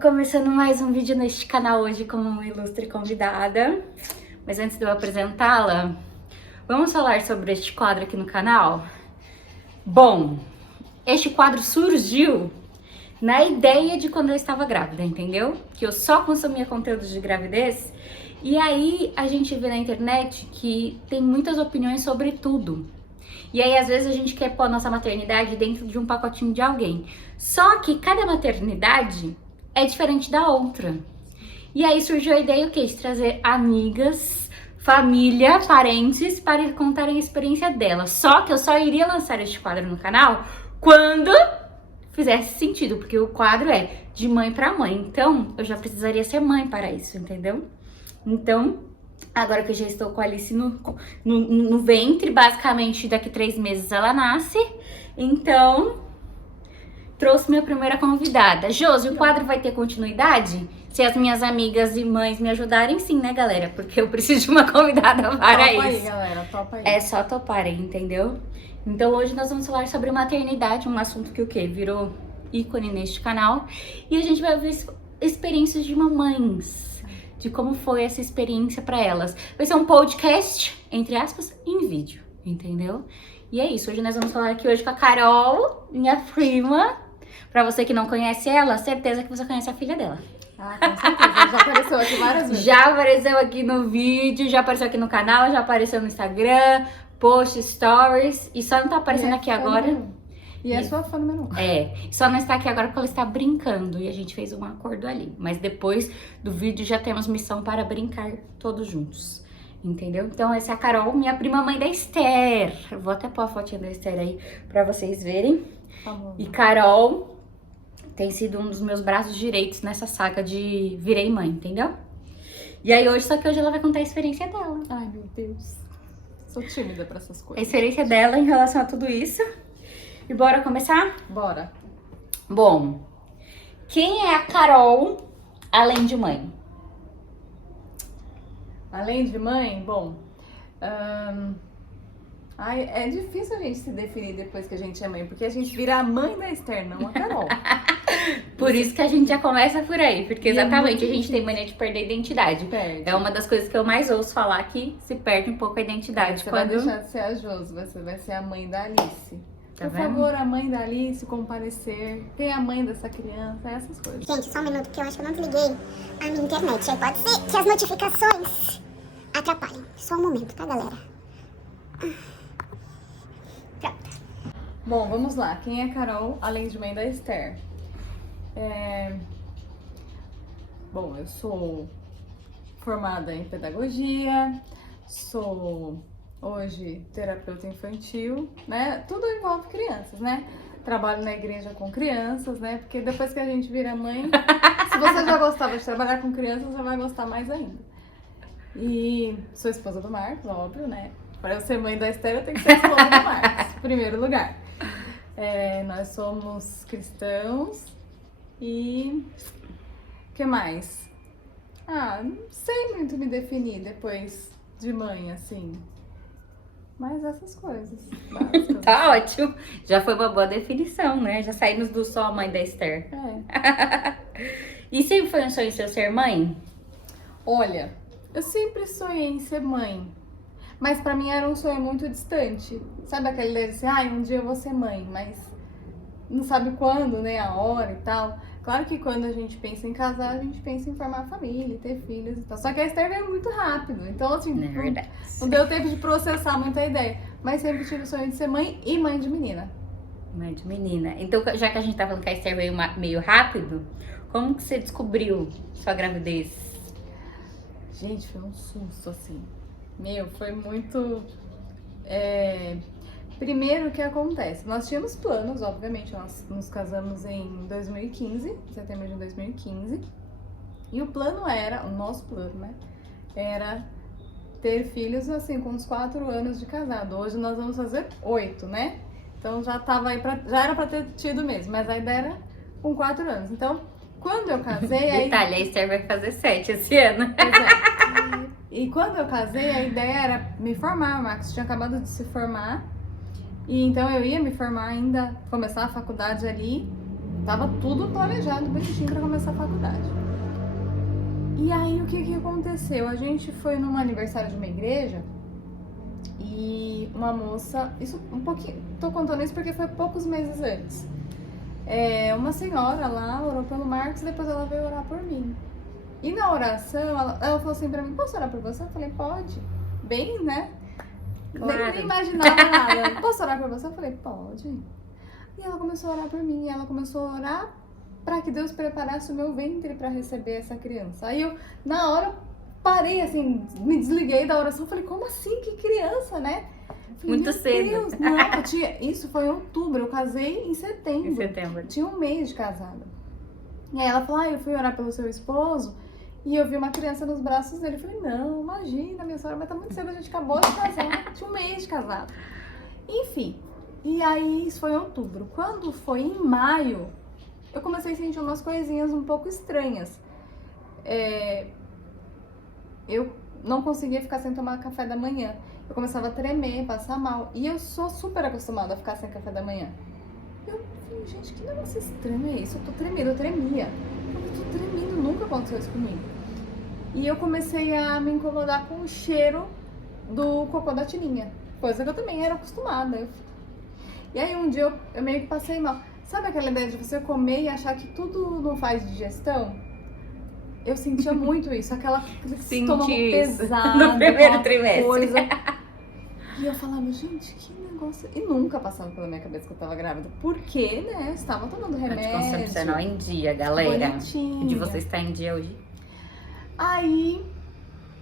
começando mais um vídeo neste canal hoje como uma ilustre convidada. Mas antes de eu apresentá-la, vamos falar sobre este quadro aqui no canal? Bom, este quadro surgiu na ideia de quando eu estava grávida, entendeu? Que eu só consumia conteúdos de gravidez. E aí a gente vê na internet que tem muitas opiniões sobre tudo. E aí às vezes a gente quer pôr a nossa maternidade dentro de um pacotinho de alguém. Só que cada maternidade é diferente da outra. E aí surgiu a ideia o quê? De trazer amigas, família, parentes para contarem a experiência delas. Só que eu só iria lançar este quadro no canal quando fizesse sentido, porque o quadro é de mãe para mãe. Então eu já precisaria ser mãe para isso, entendeu? Então, agora que eu já estou com a Alice no ventre, basicamente daqui 3 meses ela nasce. Então, trouxe minha primeira convidada. Josi, o quadro vai ter continuidade? Se as minhas amigas e mães me ajudarem, sim, né, galera? Porque eu preciso de uma convidada para topa isso. Aí, galera, topa aí. É só toparem, entendeu? Então, hoje nós vamos falar sobre maternidade, um assunto que o quê? Virou ícone neste canal. E a gente vai ver experiências de mamães, de como foi essa experiência para elas. Vai ser um podcast, entre aspas, em vídeo, entendeu? E é isso, hoje nós vamos falar aqui hoje com a Carol, minha prima. Pra você que não conhece ela, certeza que você conhece a filha dela. Ah, com certeza, já apareceu aqui várias vezes. Já apareceu aqui no vídeo, já apareceu aqui no canal, já apareceu no Instagram, post, stories, e só não tá aparecendo aqui agora. E é sua fã número 1. É, só não está aqui agora porque ela está brincando e a gente fez um acordo ali. Mas depois do vídeo já temos missão para brincar todos juntos, entendeu? Então essa é a Carol, minha prima mãe da Esther. Eu vou até pôr a fotinha da Esther aí pra vocês verem. E Carol tem sido um dos meus braços direitos nessa saga de virei mãe, entendeu? E aí hoje ela vai contar a experiência dela. Ai, meu Deus. Sou tímida pra essas A coisas. experiência dela em relação a tudo isso. E bora começar? Bora. Bom, quem é a Carol além de mãe? Além de mãe, bom... Ai, é difícil a gente se definir depois que a gente é mãe, porque a gente vira a mãe da Esther, não a Carol. Por isso que a gente já começa por aí, porque exatamente é a gente tem mania de perder a identidade. Perde. É uma das coisas que eu mais ouço falar, que se perde um pouco a identidade. Você quando... vai deixar de ser a Josi, você vai ser a mãe da Alice. Tá Por vendo? favor, a mãe da Alice comparecer. Quem é a mãe dessa criança? Essas coisas. Gente, só um minuto que eu acho que eu não desliguei a minha internet. Aí pode ser que as notificações atrapalhem. Só um momento, tá, galera? Pronto. Bom, vamos lá. Quem é a Carol, além de mãe da Esther? Bom, eu sou formada em pedagogia, sou hoje terapeuta infantil, né? Tudo envolve crianças, né? Trabalho na igreja com crianças, né? Porque depois que a gente vira mãe, se você já gostava de trabalhar com crianças, você vai gostar mais ainda. E sou esposa do Marcos, óbvio, né? Para eu ser mãe da Esther, eu tenho que ser esposa do Marcos, em primeiro lugar. Nós somos cristãos e... o que mais? Não sei muito me definir depois de mãe, assim. Mas essas coisas básicas. Tá ótimo. Já foi uma boa definição, né? Já saímos do só a mãe da Esther. E sempre foi um sonho seu ser mãe? Olha, eu sempre sonhei em ser mãe. Mas pra mim era um sonho muito distante. Sabe aquela ideia de assim, um dia eu vou ser mãe, mas não sabe quando, né? A hora e tal. Claro que quando a gente pensa em casar, a gente pensa em formar família, ter filhos e tal. Só que a Esther veio muito rápido. Então, assim, Não é verdade. não deu tempo de processar muita ideia. Mas sempre tive o sonho de ser mãe e mãe de menina. Mãe de menina. Então, já que a gente tá falando que a Esther veio meio rápido, como que você descobriu sua gravidez? Gente, foi um susto, assim. Foi muito... Primeiro, o que acontece? Nós tínhamos planos, obviamente, nós nos casamos em 2015, setembro de 2015. E o plano era, o nosso plano, né? Era ter filhos, assim, com uns 4 anos de casado. Hoje nós vamos fazer 8, né? Então já tava aí já era pra ter tido mesmo, mas a ideia era com 4 anos. Então, quando eu casei... Detalhe, a Esther vai fazer 7 esse ano. Pois é. E quando eu casei, a ideia era me formar. O Marcos tinha acabado de se formar. E então eu ia me formar ainda, começar a faculdade ali. Tava tudo planejado, bonitinho pra começar a faculdade. E aí, o que aconteceu? A gente foi num aniversário de uma igreja e uma moça, isso um pouquinho, tô contando isso porque foi poucos meses antes. Uma senhora lá orou pelo Marcos, depois ela veio orar por mim. E na oração, ela falou assim pra mim, posso orar por você? Eu falei, pode. Bem, né? Claro. Nem imaginava nada. Posso orar por você? Eu falei, pode. E ela começou a orar por mim, e ela começou a orar para que Deus preparasse o meu ventre para receber essa criança. Aí eu, na hora, parei assim, me desliguei da oração, falei, como assim? Que criança, né? Falei, Muito meu cedo. Deus, não, isso foi em outubro, eu casei em setembro. Em setembro. Tinha um mês de casada. E aí ela falou, eu fui orar pelo seu esposo e eu vi uma criança nos braços dele. Eu falei, não, imagina, minha senhora, mas tá muito cedo, a gente acabou de casar, tinha um mês de casado. Enfim, e aí isso foi em outubro. Quando foi em maio, eu comecei a sentir umas coisinhas um pouco estranhas. Eu não conseguia ficar sem tomar café da manhã. Eu começava a tremer, passar mal. E eu sou super acostumada a ficar sem café da manhã. Eu falei, gente, que negócio estranho é isso? Eu tô tremendo, eu tremia. Eu tô tremendo, nunca aconteceu isso comigo. E eu comecei a me incomodar com o cheiro do cocô da Tininha. Coisa que eu também era acostumada. E aí um dia eu meio que passei mal. Sabe aquela ideia de você comer e achar que tudo não faz digestão? Eu sentia muito isso, aquele estômago pesado. No primeiro aquela trimestre. coisa. E eu falava, gente, que negócio. E nunca passava pela minha cabeça que eu tava grávida. Porque, né? Estava tomando remédio. Anticoncepcional em dia, galera. Bonitinha. De você estar em dia hoje. Aí,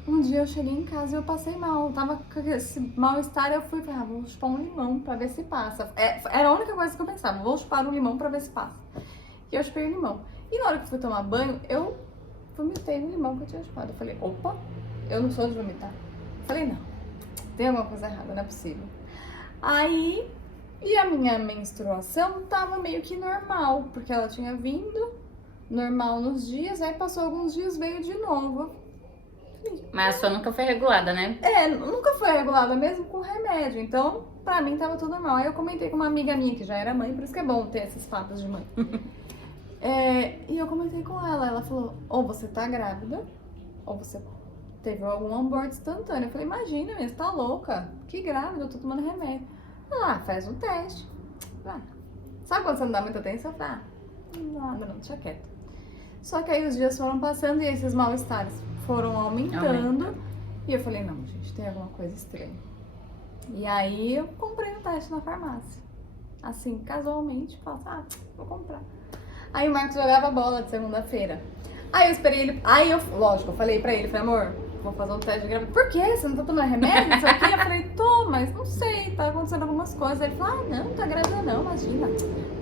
um dia eu cheguei em casa e eu passei mal. Eu tava com esse mal-estar, eu fui, vou chupar um limão pra ver se passa. Era a única coisa que eu pensava, vou chupar um limão pra ver se passa. E eu chupei o limão. E na hora que eu fui tomar banho, eu vomitei o limão que eu tinha chupado. Eu falei, opa, eu não sou de vomitar. Eu falei, não, tem alguma coisa errada, não é possível. Aí, e a minha menstruação tava meio que normal, porque ela tinha vindo normal nos dias, aí passou alguns dias, veio de novo. Mas a sua nunca foi regulada, né? Nunca foi regulada, mesmo com remédio. Então, pra mim, tava tudo normal. Aí eu comentei com uma amiga minha que já era mãe, por isso que é bom ter esses papos de mãe. E eu comentei com ela. Ela falou, ou você tá grávida, ou você teve algum aborto instantâneo. Eu falei, imagina, você tá louca? Que grávida, eu tô tomando remédio. Faz um teste. Sabe quando você não dá muita atenção? Eu falei, nada não, deixa quieto. Só que aí os dias foram passando e esses mal-estares foram aumentando. E eu falei, não, gente, tem alguma coisa estranha. E aí eu comprei o teste na farmácia. Assim, casualmente, falei, vou comprar. Aí o Marcos jogava bola de segunda-feira. Aí eu esperei ele. Aí lógico, eu falei pra ele, amor, vou fazer um teste de gravidez. Por quê? Você não tá tomando remédio? Isso aqui? Eu falei, tô, mas não sei, tá acontecendo algumas coisas. Aí ele falou, não tá grávida não, imagina.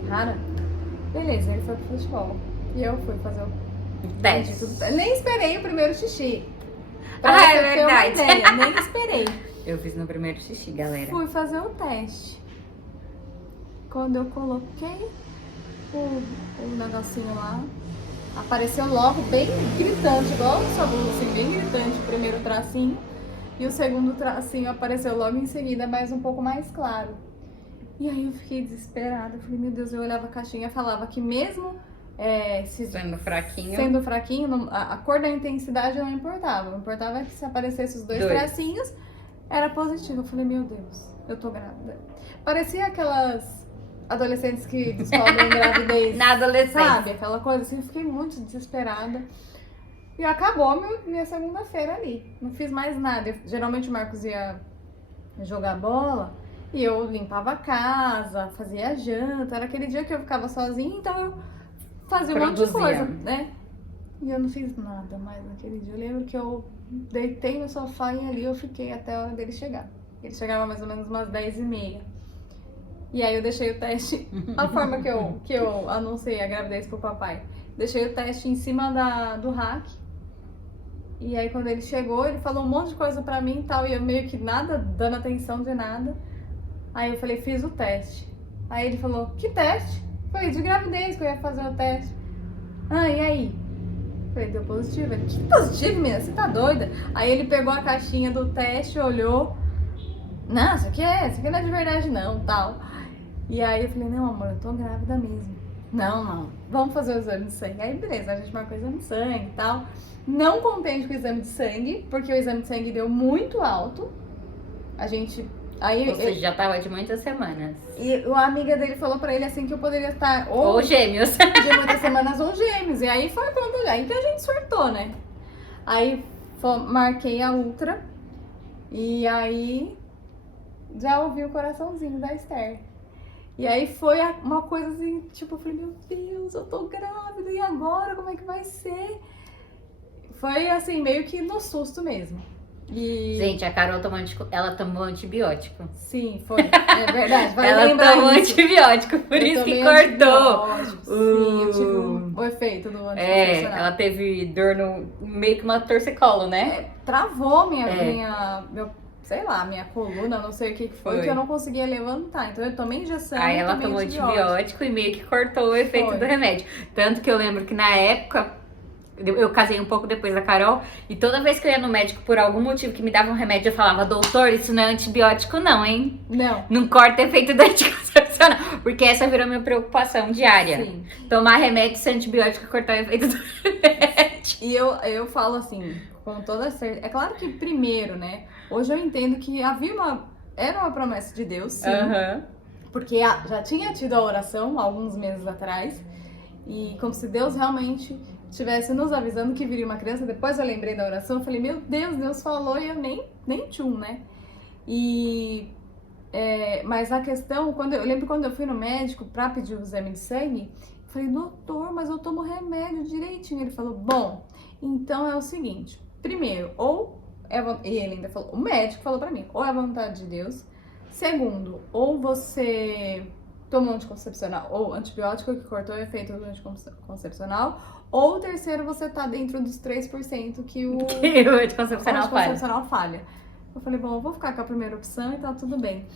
Rara. Beleza, ele foi pro futebol. E eu fui fazer o teste. Nem esperei o primeiro xixi. É verdade. Ter uma ideia, nem esperei. Eu fiz no primeiro xixi, galera. Fui fazer o teste. Quando eu coloquei o negocinho lá, apareceu logo bem gritante, igual o sua blusa, assim, bem gritante o primeiro tracinho. E o segundo tracinho apareceu logo em seguida, mas um pouco mais claro. E aí eu fiquei desesperada. Eu falei, meu Deus, eu olhava a caixinha e falava que mesmo sendo fraquinho, a cor da intensidade não importava. Não importava que se aparecesse os dois tracinhos, era positivo. Eu falei, meu Deus, eu tô grávida. Parecia aquelas adolescentes que descobrem gravidez. Na adolescência. Sabe? Aquela coisa assim, eu fiquei muito desesperada. E acabou minha segunda-feira ali. Não fiz mais nada. Geralmente o Marcos ia jogar bola e eu limpava a casa, fazia janta. Era aquele dia que eu ficava sozinha, então eu fazia um monte de coisa, né? E eu não fiz nada mais naquele dia. Eu lembro que eu deitei no sofá e ali eu fiquei até a hora dele chegar. Ele chegava mais ou menos umas 10h30. E aí eu deixei o teste, a forma que eu anunciei a gravidez pro papai. Deixei o teste em cima do rack. E aí quando ele chegou, ele falou um monte de coisa pra mim e tal. E eu meio que nada, dando atenção de nada. Aí eu falei, fiz o teste. Aí ele falou, que teste? Falei, de gravidez que eu ia fazer o teste. E aí? Falei, deu positivo. Ele, que positivo, menina? Você tá doida? Aí ele pegou a caixinha do teste, olhou. Não, isso aqui não é de verdade não, tal. E aí eu falei, não, amor, eu tô grávida mesmo. Não, vamos fazer o exame de sangue. Aí beleza, a gente marcou o exame de sangue e tal. Não contente com o exame de sangue, porque o exame de sangue deu muito alto. A gente... Aí, Ou seja, já tava de muitas semanas. E a amiga dele falou pra ele assim que eu poderia estar Ou gêmeos. de muitas semanas ou gêmeos. E aí foi quando aí que a gente surtou, né? Aí marquei a ultra e aí já ouvi o coraçãozinho da Esther. E aí foi uma coisa assim, tipo, eu falei, meu Deus, eu tô grávida, e agora como é que vai ser? Foi assim, meio que no susto mesmo. E... Gente, a Carol ela tomou antibiótico. Sim, foi. É verdade. Vai Ela lembrar tomou isso. antibiótico, por Eu isso que tomei cortou. antibiótico, sim, eu tive o efeito do anticoncepcional. Ela teve dor no meio que uma torcicolo, né? Travou sei lá, minha coluna, não sei o que foi, que eu não conseguia levantar. Então eu tomei injeção. Aí ela tomei tomou antibiótico e meio que cortou o efeito Foi. do remédio. Tanto que eu lembro que na época, eu casei um pouco depois da Carol, e toda vez que eu ia no médico por algum motivo que me dava um remédio, eu falava, doutor, isso não é antibiótico não, hein? Não corta efeito do anticoncepcional. Porque essa virou minha preocupação diária. Sim. Tomar remédio sem antibiótico e cortar o efeito do remédio. E eu falo assim, com toda certeza. É claro que primeiro, né? Hoje eu entendo que era uma promessa de Deus, sim. Uhum. Porque já tinha tido a oração alguns meses atrás. E como se Deus realmente estivesse nos avisando que viria uma criança. Depois eu lembrei da oração, eu falei, meu Deus, Deus falou e eu nem tchum, né? Mas a questão, eu lembro quando eu fui no médico pra pedir o exame de sangue, eu falei, doutor, mas eu tomo remédio direitinho. Ele falou, bom, então é o seguinte, primeiro, e ele ainda falou, o médico falou pra mim, ou é a vontade de Deus, segundo, ou você tomou anticoncepcional, ou antibiótico que cortou o efeito do anticoncepcional, ou terceiro, você tá dentro dos 3% que o anticoncepcional falha. Eu falei, bom, eu vou ficar com a primeira opção e tá tudo bem.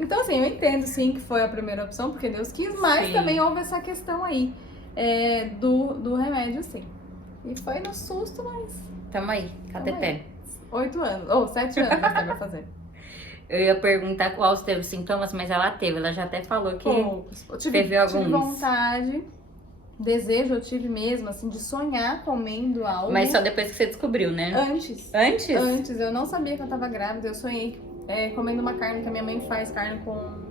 Então, assim, eu entendo sim que foi a primeira opção, porque Deus quis, mas também houve essa questão aí do remédio, sim. E foi no susto, mas... Tamo aí, Cateté. 8 anos, ou 7 anos que você vai fazer. Eu ia perguntar quais teve os sintomas, mas ela teve. Ela já até falou que teve alguns. Tive vontade, desejo, eu tive mesmo, assim, de sonhar comendo algo. Mas só depois que você descobriu, né? Antes. Antes? Eu não sabia que eu tava grávida. Eu sonhei comendo uma carne que a minha mãe faz, carne com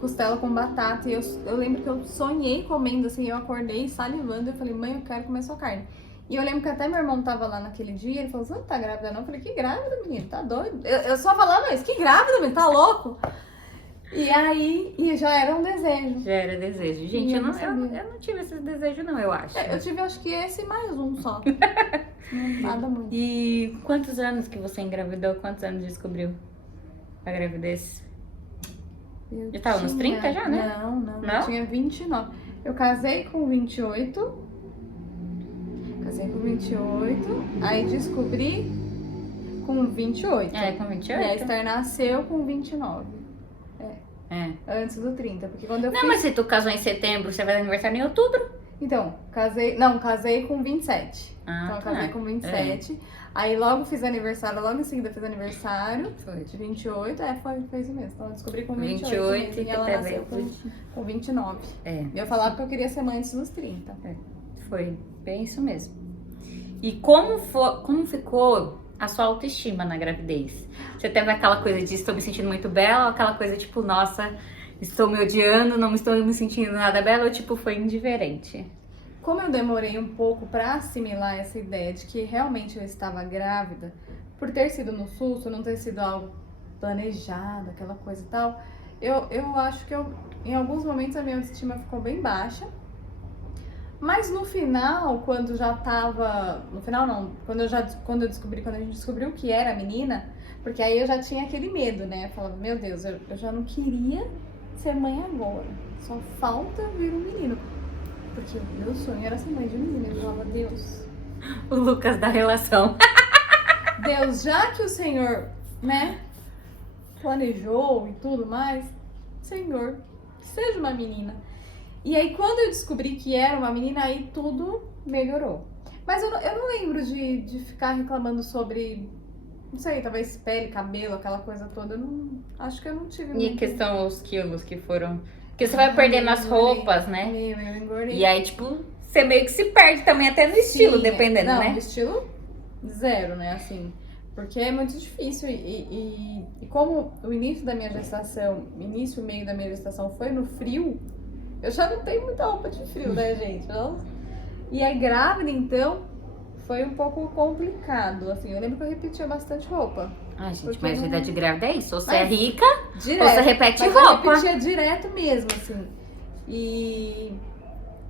costela com batata. E eu lembro que eu sonhei comendo, assim, eu acordei salivando. Eu falei, mãe, eu quero comer sua carne. E eu lembro que até meu irmão tava lá naquele dia, ele falou, você não tá grávida não? Eu falei, que grávida, menino, tá doido? Eu só falava isso, que grávida, menino, tá louco? E aí, já era um desejo. Já era desejo. Gente, eu não tive esse desejo não, eu acho. Eu tive, acho que esse e mais um só. Nada muito. E quantos anos que você engravidou? Quantos anos descobriu a gravidez? Já tava nos 30 já, né? Não? Eu tinha 29. Eu casei com 28. Aí descobri com 28. Com 28? E a Esther nasceu com 29. Antes do 30, porque quando eu Não, mas se tu casou em setembro, você vai aniversário em outubro? Então, casei com 27. Então, eu casei com 27. Aí logo fiz aniversário, logo em seguida fiz aniversário. Foi. De 28, foi isso mesmo. Então eu descobri com 28 28 mesmo, e ela nasceu com 29. E eu falava que eu queria ser mãe antes dos 30. Foi bem isso mesmo. E como ficou a sua autoestima na gravidez? Você teve aquela coisa de estou me sentindo muito bela, ou aquela coisa tipo, nossa, estou me odiando, não estou me sentindo nada bela, ou tipo, foi indiferente? Como eu demorei um pouco pra assimilar essa ideia de que realmente eu estava grávida, por ter sido no susto, não ter sido algo planejado, aquela coisa e tal, eu acho que em alguns momentos a minha autoestima ficou bem baixa. Mas no final, quando já tava... No final não, quando a gente descobriu que era a menina, porque aí eu já tinha aquele medo, né? Eu falava, meu Deus, eu já não queria ser mãe agora. Só falta vir um menino. Porque o meu sonho era ser mãe de um menino. Eu falava, Deus... O Lucas da relação. Deus, já que o Senhor, né, planejou e tudo mais, Senhor, seja uma menina. E aí, quando eu descobri que era uma menina, aí tudo melhorou. Mas eu não lembro de ficar reclamando sobre, não sei, talvez pele, cabelo, aquela coisa toda. Acho que eu não tive E questão os quilos que foram Porque você vai perdendo as roupas, né? Eu engordei. E aí, tipo, você meio que se perde também até no estilo, Sim, dependendo, não, né? no estilo zero, né? Assim, porque é muito difícil. E como o início da minha gestação, início e meio da minha gestação foi no frio, eu já não tenho muita roupa de frio, né, gente? E aí, grávida, então, foi um pouco complicado. Assim, eu lembro que eu repetia bastante roupa. Ai, gente, Porque mas não- vida de grávida é isso. Ou você Mas- é rica, Direto. ou você repete mas roupa. eu repetia direto mesmo, assim.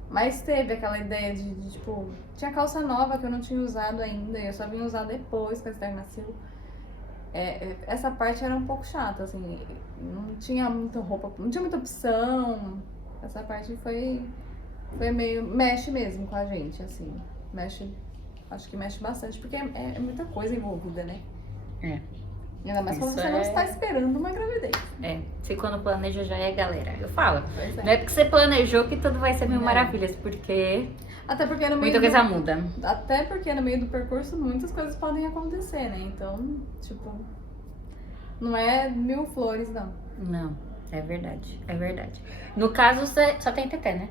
Mas teve aquela ideia de, tipo, tinha calça nova que eu não tinha usado ainda, e eu só vim usar depois que a Esther nasceu. Essa parte era um pouco chata, assim, não tinha muita roupa, não tinha muita opção. Essa parte foi meio, mexe mesmo com a gente, assim, acho que mexe bastante, porque é muita coisa envolvida, né? É. Ainda mais quando Isso você não está esperando uma gravidez. É, você quando planeja já é, galera. Eu falo. Pois Não é porque você planejou que tudo vai ser mil Não. maravilhas, porque Até porque no meio muita coisa muda. Até porque no meio do percurso muitas coisas podem acontecer, né? Então, tipo, não é mil flores, não. Não, é verdade, é verdade. No caso, você só tem Teté, né?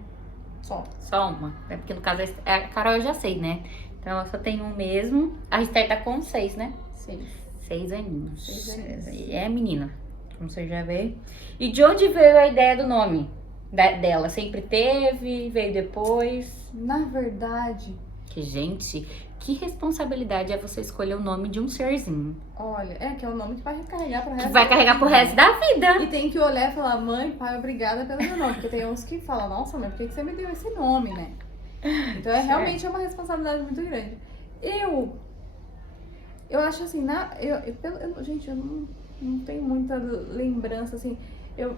Só. Só uma. É porque no caso, a Carol eu já sei, né? Então ela só tem um mesmo. A Esther tá com 6, né? 6 aninhos. 6 aninhos. É menina, como você já vê. E de onde veio a ideia do nome dela? Sempre teve? Veio depois? Na verdade, Que, gente, que responsabilidade é você escolher o nome de um serzinho. olha, que é o nome que vai carregar pro resto Que vai da carregar pro vida. resto da vida. E tem que olhar e falar, mãe, pai, obrigada pelo meu nome. Porque tem uns que falam, nossa, mãe, por que você me deu esse nome, né? Então realmente é uma responsabilidade muito grande. Eu acho assim, gente, eu não tenho muita lembrança, assim.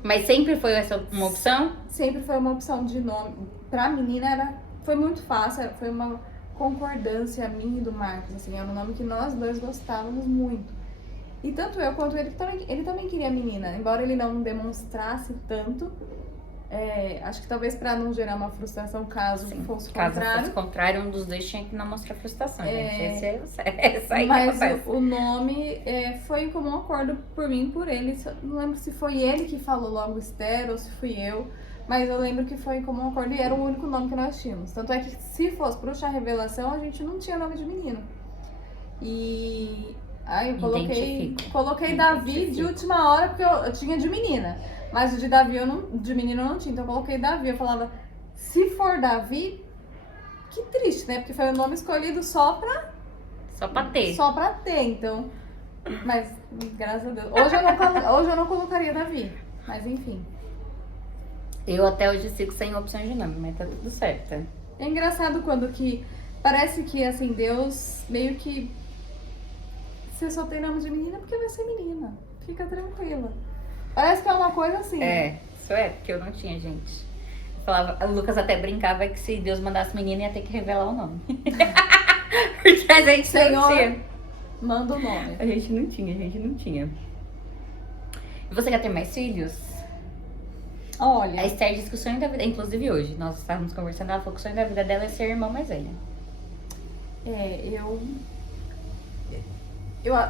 Mas sempre foi essa uma opção? Sempre foi uma opção de nome. Pra menina foi muito fácil, foi uma concordância minha e do Marcos, assim, era um nome que nós dois gostávamos muito. E tanto eu quanto ele também queria menina, embora ele não demonstrasse tanto. Acho que talvez pra não gerar uma frustração caso fosse o Caso contrário. fosse contrário, um dos dois tinha que não mostrar frustração, gente. Essa aí Mas acontece. o nome foi como um acordo por mim e por ele. Não lembro se foi ele que falou logo Esther ou se fui eu. Mas eu lembro que foi como um acordo e era o único nome que nós tínhamos. Tanto é que se fosse pro Chá Revelação, a gente não tinha nome de menino. E aí eu coloquei Davi de última hora porque eu tinha de menina. Mas o de Davi de menino eu não tinha. Então eu coloquei Davi. Eu falava, se for Davi, que triste, né? Porque foi o nome escolhido só pra ter, então. Mas, graças a Deus. Hoje eu não colocaria Davi. Mas enfim. Eu até hoje sigo sem opção de nome, mas tá tudo certo. É engraçado quando que parece que assim, Deus meio que você só tem nome de menina porque vai ser menina. Fica tranquila. Parece que é uma coisa assim. Isso porque eu não tinha, gente. Eu falava, o Lucas até brincava que se Deus mandasse menina ia ter que revelar o nome. Porque a gente Senhor, não tinha. manda o nome. A gente não tinha. E você quer ter mais filhos? Olha, A Esther disse que o sonho da vida, inclusive hoje, nós estávamos conversando, ela falou que o sonho da vida dela é ser a irmã mais velha.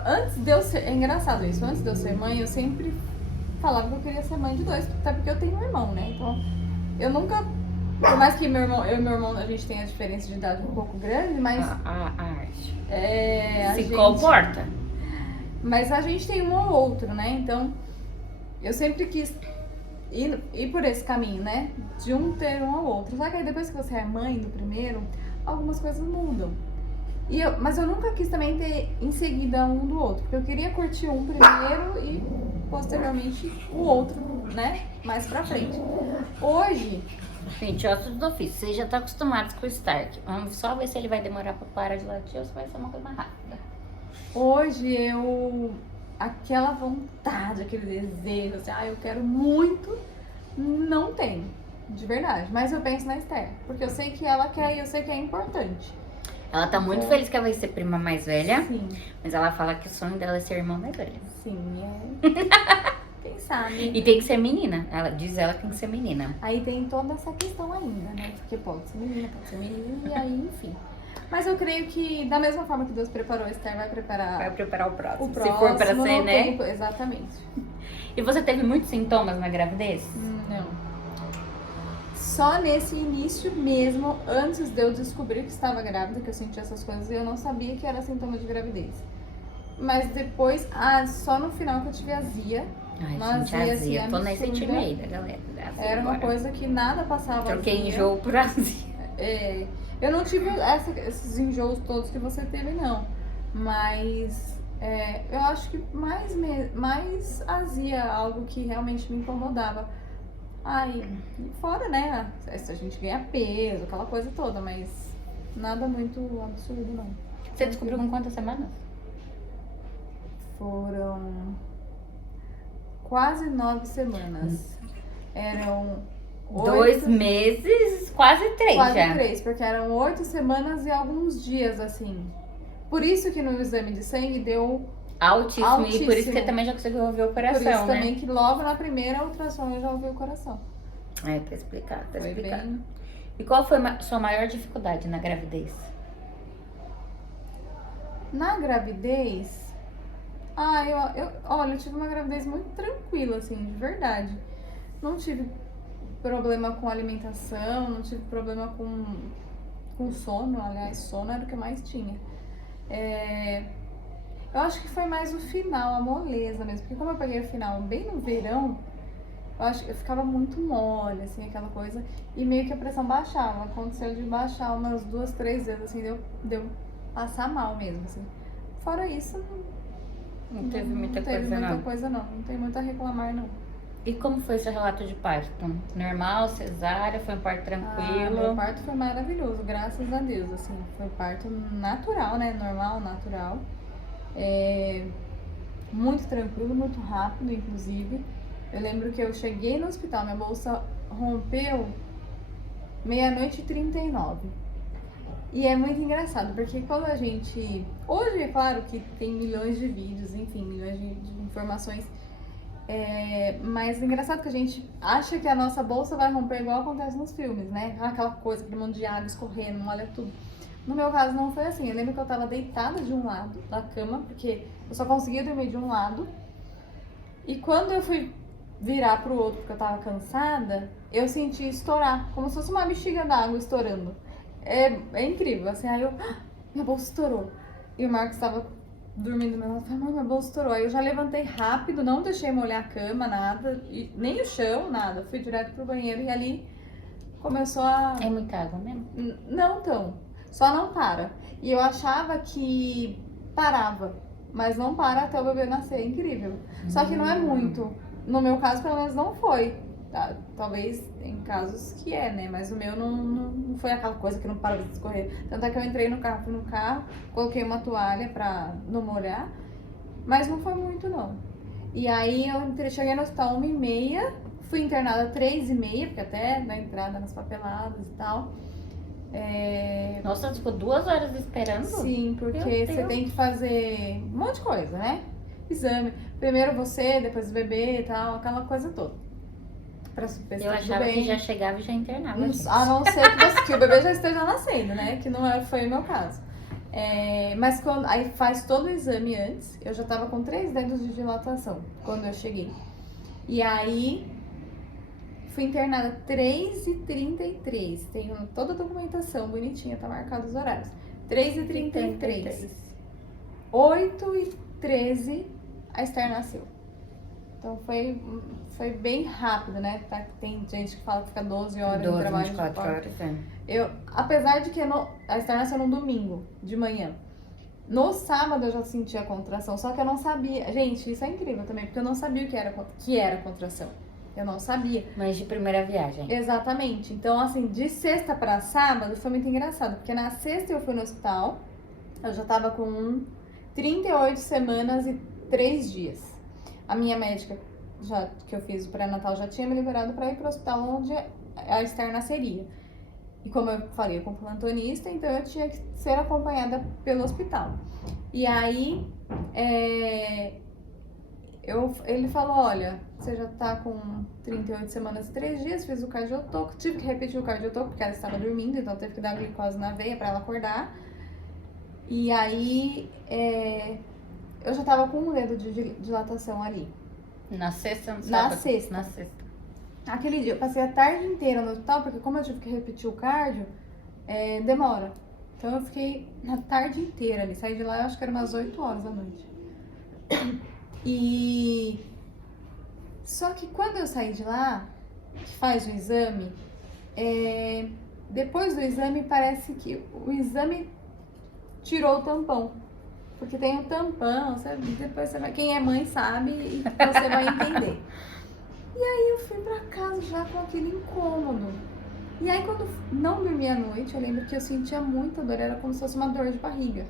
Antes de eu ser. É engraçado isso, antes de eu ser mãe, eu sempre falava que eu queria ser mãe de 2, até porque eu tenho um irmão, né? Então, eu nunca. Por mais que eu e meu irmão, a gente tenha a diferença de idade um pouco grande, mas. A arte. Se Comporta. Mas a gente tem um ou outro, né? Então, eu sempre quis ir por esse caminho, né? De um ter um ao outro. Só que aí depois que você é mãe do primeiro, algumas coisas mudam. Mas eu nunca quis também ter em seguida um do outro. Porque eu queria curtir um primeiro e posteriormente o outro, né? Mais pra frente. Hoje... Gente, ó, tudo do ofício. Vocês já estão acostumados com o Stark. Vamos só ver se ele vai demorar pra parar de latir ou se vai ser uma coisa mais rápida. Hoje aquela vontade, aquele desejo, assim, eu quero muito, não tem, de verdade. Mas eu penso na Esther, porque eu sei que ela quer e eu sei que é importante. Ela tá muito feliz que ela vai ser prima mais velha, Sim, mas ela fala que o sonho dela é ser irmã mais velha. sim, quem sabe. E tem que ser menina. Diz ela que tem que ser menina. Aí tem toda essa questão ainda, né? Porque pode ser menina, e aí, enfim. Mas eu creio que, da mesma forma que Deus preparou a Esther, vai preparar o próximo. o Se for pra ser, no né? tempo. Exatamente. E você teve muitos sintomas na gravidez? Não. só nesse início mesmo, antes de eu descobrir que estava grávida, que eu sentia essas coisas, eu não sabia que era sintoma de gravidez. Mas depois, só no final que eu tive azia. Ai, Uma gente, azia, azia. assim, Tô nesse absurda. time aí da galera. Azia Era uma agora. coisa que nada passava Troquei azia. enjoo por azia. Eu não tive esses enjoos todos que você teve, não. Mas eu acho que mais azia, algo que realmente me incomodava. Ai, fora, né? Se a gente ganha peso, aquela coisa toda, mas nada muito absurdo, não. Você descobriu com quantas semanas? Foram quase 9 semanas. Eram 2 meses, quase 3 quase já. 3, porque eram 8 semanas e alguns dias, assim. Por isso que no exame de sangue deu Altíssimo. E por isso que Altíssimo. você também já conseguiu ouvir o coração, por isso né? também que logo na primeira ultrassom eu já ouvi o coração. É, tá explicado, tá Foi explicado. bem... E qual foi a sua maior dificuldade na gravidez? Na gravidez, olha, eu tive uma gravidez muito tranquila, assim, de verdade. Não tive problema com alimentação, não tive problema com sono, aliás, sono era o que eu mais tinha. Eu acho que foi mais o final, a moleza mesmo, porque como eu peguei o final bem no verão, eu acho que eu ficava muito mole, assim, aquela coisa, e meio que a pressão baixava. Aconteceu de baixar umas 2, 3 vezes, assim, deu passar mal mesmo, assim. Fora isso, Não teve muita teve coisa, muita não. coisa, não. Não tem muito a reclamar, não. E como foi seu relato de parto? Normal, cesárea, foi um parto tranquilo? Meu parto foi maravilhoso, graças a Deus, assim. Foi parto natural, né? Normal, natural. Muito tranquilo, muito rápido, inclusive. Eu lembro que eu cheguei no hospital, minha bolsa rompeu 00:39. E é muito engraçado, porque quando a gente... Hoje, é claro que tem milhões de vídeos, enfim, milhões de informações. Mas é engraçado que a gente acha que a nossa bolsa vai romper igual acontece nos filmes, né? Aquela coisa, aquele monte de água escorrendo, molha tudo. No meu caso não foi assim. Eu lembro que eu tava deitada de um lado da cama, porque eu só conseguia dormir de um lado. E quando eu fui virar pro outro, porque eu tava cansada, eu senti estourar, como se fosse uma bexiga d'água estourando. É incrível, assim, aí minha bolsa estourou. E o Marcos tava dormindo do meu lado, falei, minha bolsa estourou. Aí eu já levantei rápido, não deixei molhar a cama, nada, e nem o chão, nada. Fui direto pro banheiro e ali começou a... É muita água mesmo? Não tão, só não para. E eu achava que parava, mas não para até o bebê nascer, é incrível. Só que não é muito. No meu caso, pelo menos, não foi. Tá? Talvez em casos que né? Mas o meu não foi aquela coisa que não para de escorrer. Tanto é que eu entrei no carro, fui no carro, coloquei uma toalha pra não molhar, mas não foi muito, não. E aí eu cheguei no hospital 1h30, fui internada 3h30, porque até na entrada nas papeladas e tal. Nossa, ficou 2 horas esperando? Sim, porque Meu você Deus. tem que fazer um monte de coisa, né? Exame. Primeiro você, depois o bebê e tal, aquela coisa toda. Pra ver se Eu tá tudo achava bem. que já chegava e já internava. gente. A não ser que o bebê já esteja nascendo, né? Que não foi o meu caso. Mas aí faz todo o exame antes. Eu já tava com 3 dedos de dilatação quando eu cheguei. E aí fui internada 3h33. Tenho toda a documentação bonitinha, tá marcado os horários. 3h33. 8h13 a Esther nasceu. Então foi bem rápido, né? Tem gente que fala que fica 12 horas de 12, trabalho 24 de parto. horas, Apesar de que a Esther nasceu no domingo, de manhã. No sábado eu já sentia a contração, só que eu não sabia. Gente, isso é incrível também, porque eu não sabia o que era contração. Eu não sabia. Mas de primeira viagem. Exatamente. Então, assim, de sexta pra sábado foi muito engraçado, porque na sexta eu fui no hospital, eu já tava com 38 semanas e 3 dias. A minha médica, que eu fiz o pré-natal, já tinha me liberado para ir pro hospital onde a Esther nasceria. E como eu falei, eu com plantonista, então eu tinha que ser acompanhada pelo hospital. E aí, ele falou, olha, você já tá com 38 semanas e 3 dias, fiz o cardiotoco, tive que repetir o cardiotoco porque ela estava dormindo, então teve que dar glicose na veia para ela acordar. E aí, eu já tava com um dedo de dilatação ali. Na sexta, no Na sábado? sexta. Na sexta. Aquele dia eu passei a tarde inteira no hospital, porque como eu tive que repetir o cardio, demora. Então eu fiquei a tarde inteira ali. Saí de lá, eu acho que era umas 8 horas da noite. E só que quando eu saí de lá, que faz o exame, depois do exame parece que o exame tirou o tampão. Porque tem um tampão, depois você vai, quem é mãe sabe e você vai entender. E aí eu fui pra casa já com aquele incômodo. E aí quando não dormi à noite, eu lembro que eu sentia muita dor, era como se fosse uma dor de barriga.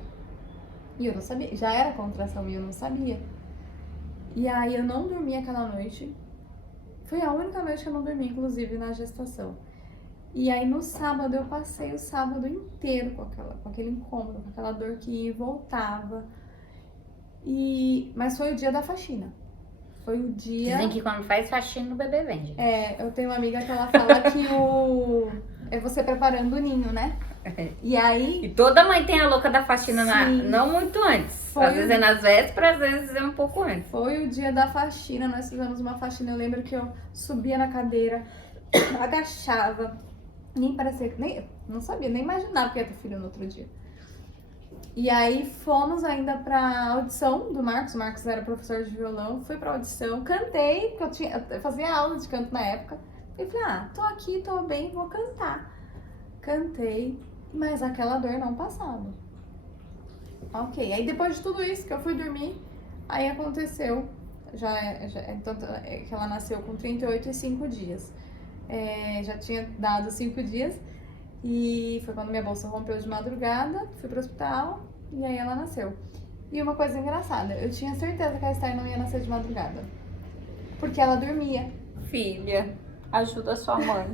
E eu não sabia, já era contração e eu não sabia. E aí eu não dormi aquela noite. Foi a única noite que eu não dormi, inclusive, na gestação. E aí no sábado eu passei o sábado inteiro com aquele incômodo, com aquela dor que ia e voltava. Mas foi o dia da faxina. Foi o dia... Dizem que quando faz faxina o bebê vem, gente. Eu tenho uma amiga que ela fala que é você preparando o ninho, né? E aí... E toda mãe tem a louca da faxina, Sim. não muito antes. Foi Às vezes é nas vésperas, às vezes é um pouco antes. Foi o dia da faxina, nós fizemos uma faxina. Eu lembro que eu subia na cadeira, agachava, nem parecia, não sabia, nem imaginava que ia ter filho no outro dia. E aí fomos ainda pra audição do Marcos. O Marcos era professor de violão. Fui pra audição, cantei, porque eu fazia aula de canto na época. E falei, tô aqui, tô bem, vou cantar. Cantei, mas aquela dor não passava. Ok, aí depois de tudo isso que eu fui dormir, aí aconteceu, tanto que ela nasceu com 38 e 5 dias. Já tinha dado 5 dias. E foi quando minha bolsa rompeu de madrugada, fui pro hospital e aí ela nasceu. E uma coisa engraçada, eu tinha certeza que a Esther não ia nascer de madrugada. Porque ela dormia. Filha, ajuda a sua mãe.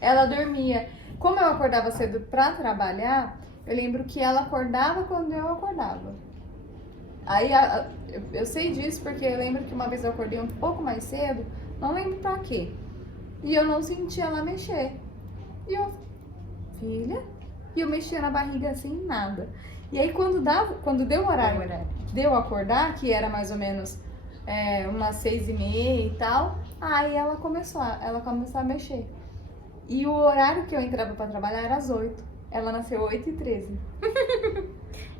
Ela dormia. Como eu acordava cedo pra trabalhar, eu lembro que ela acordava quando eu acordava. Aí eu sei disso porque eu lembro que uma vez eu acordei um pouco mais cedo, não lembro pra quê. E eu não sentia ela mexer. E eu... filha, e eu mexia na barriga assim, nada. E aí quando deu o horário de eu acordar, que era mais ou menos umas 6h30 e tal, aí ela começou a mexer. E o horário que eu entrava pra trabalhar era às 8. Ela nasceu 8h13.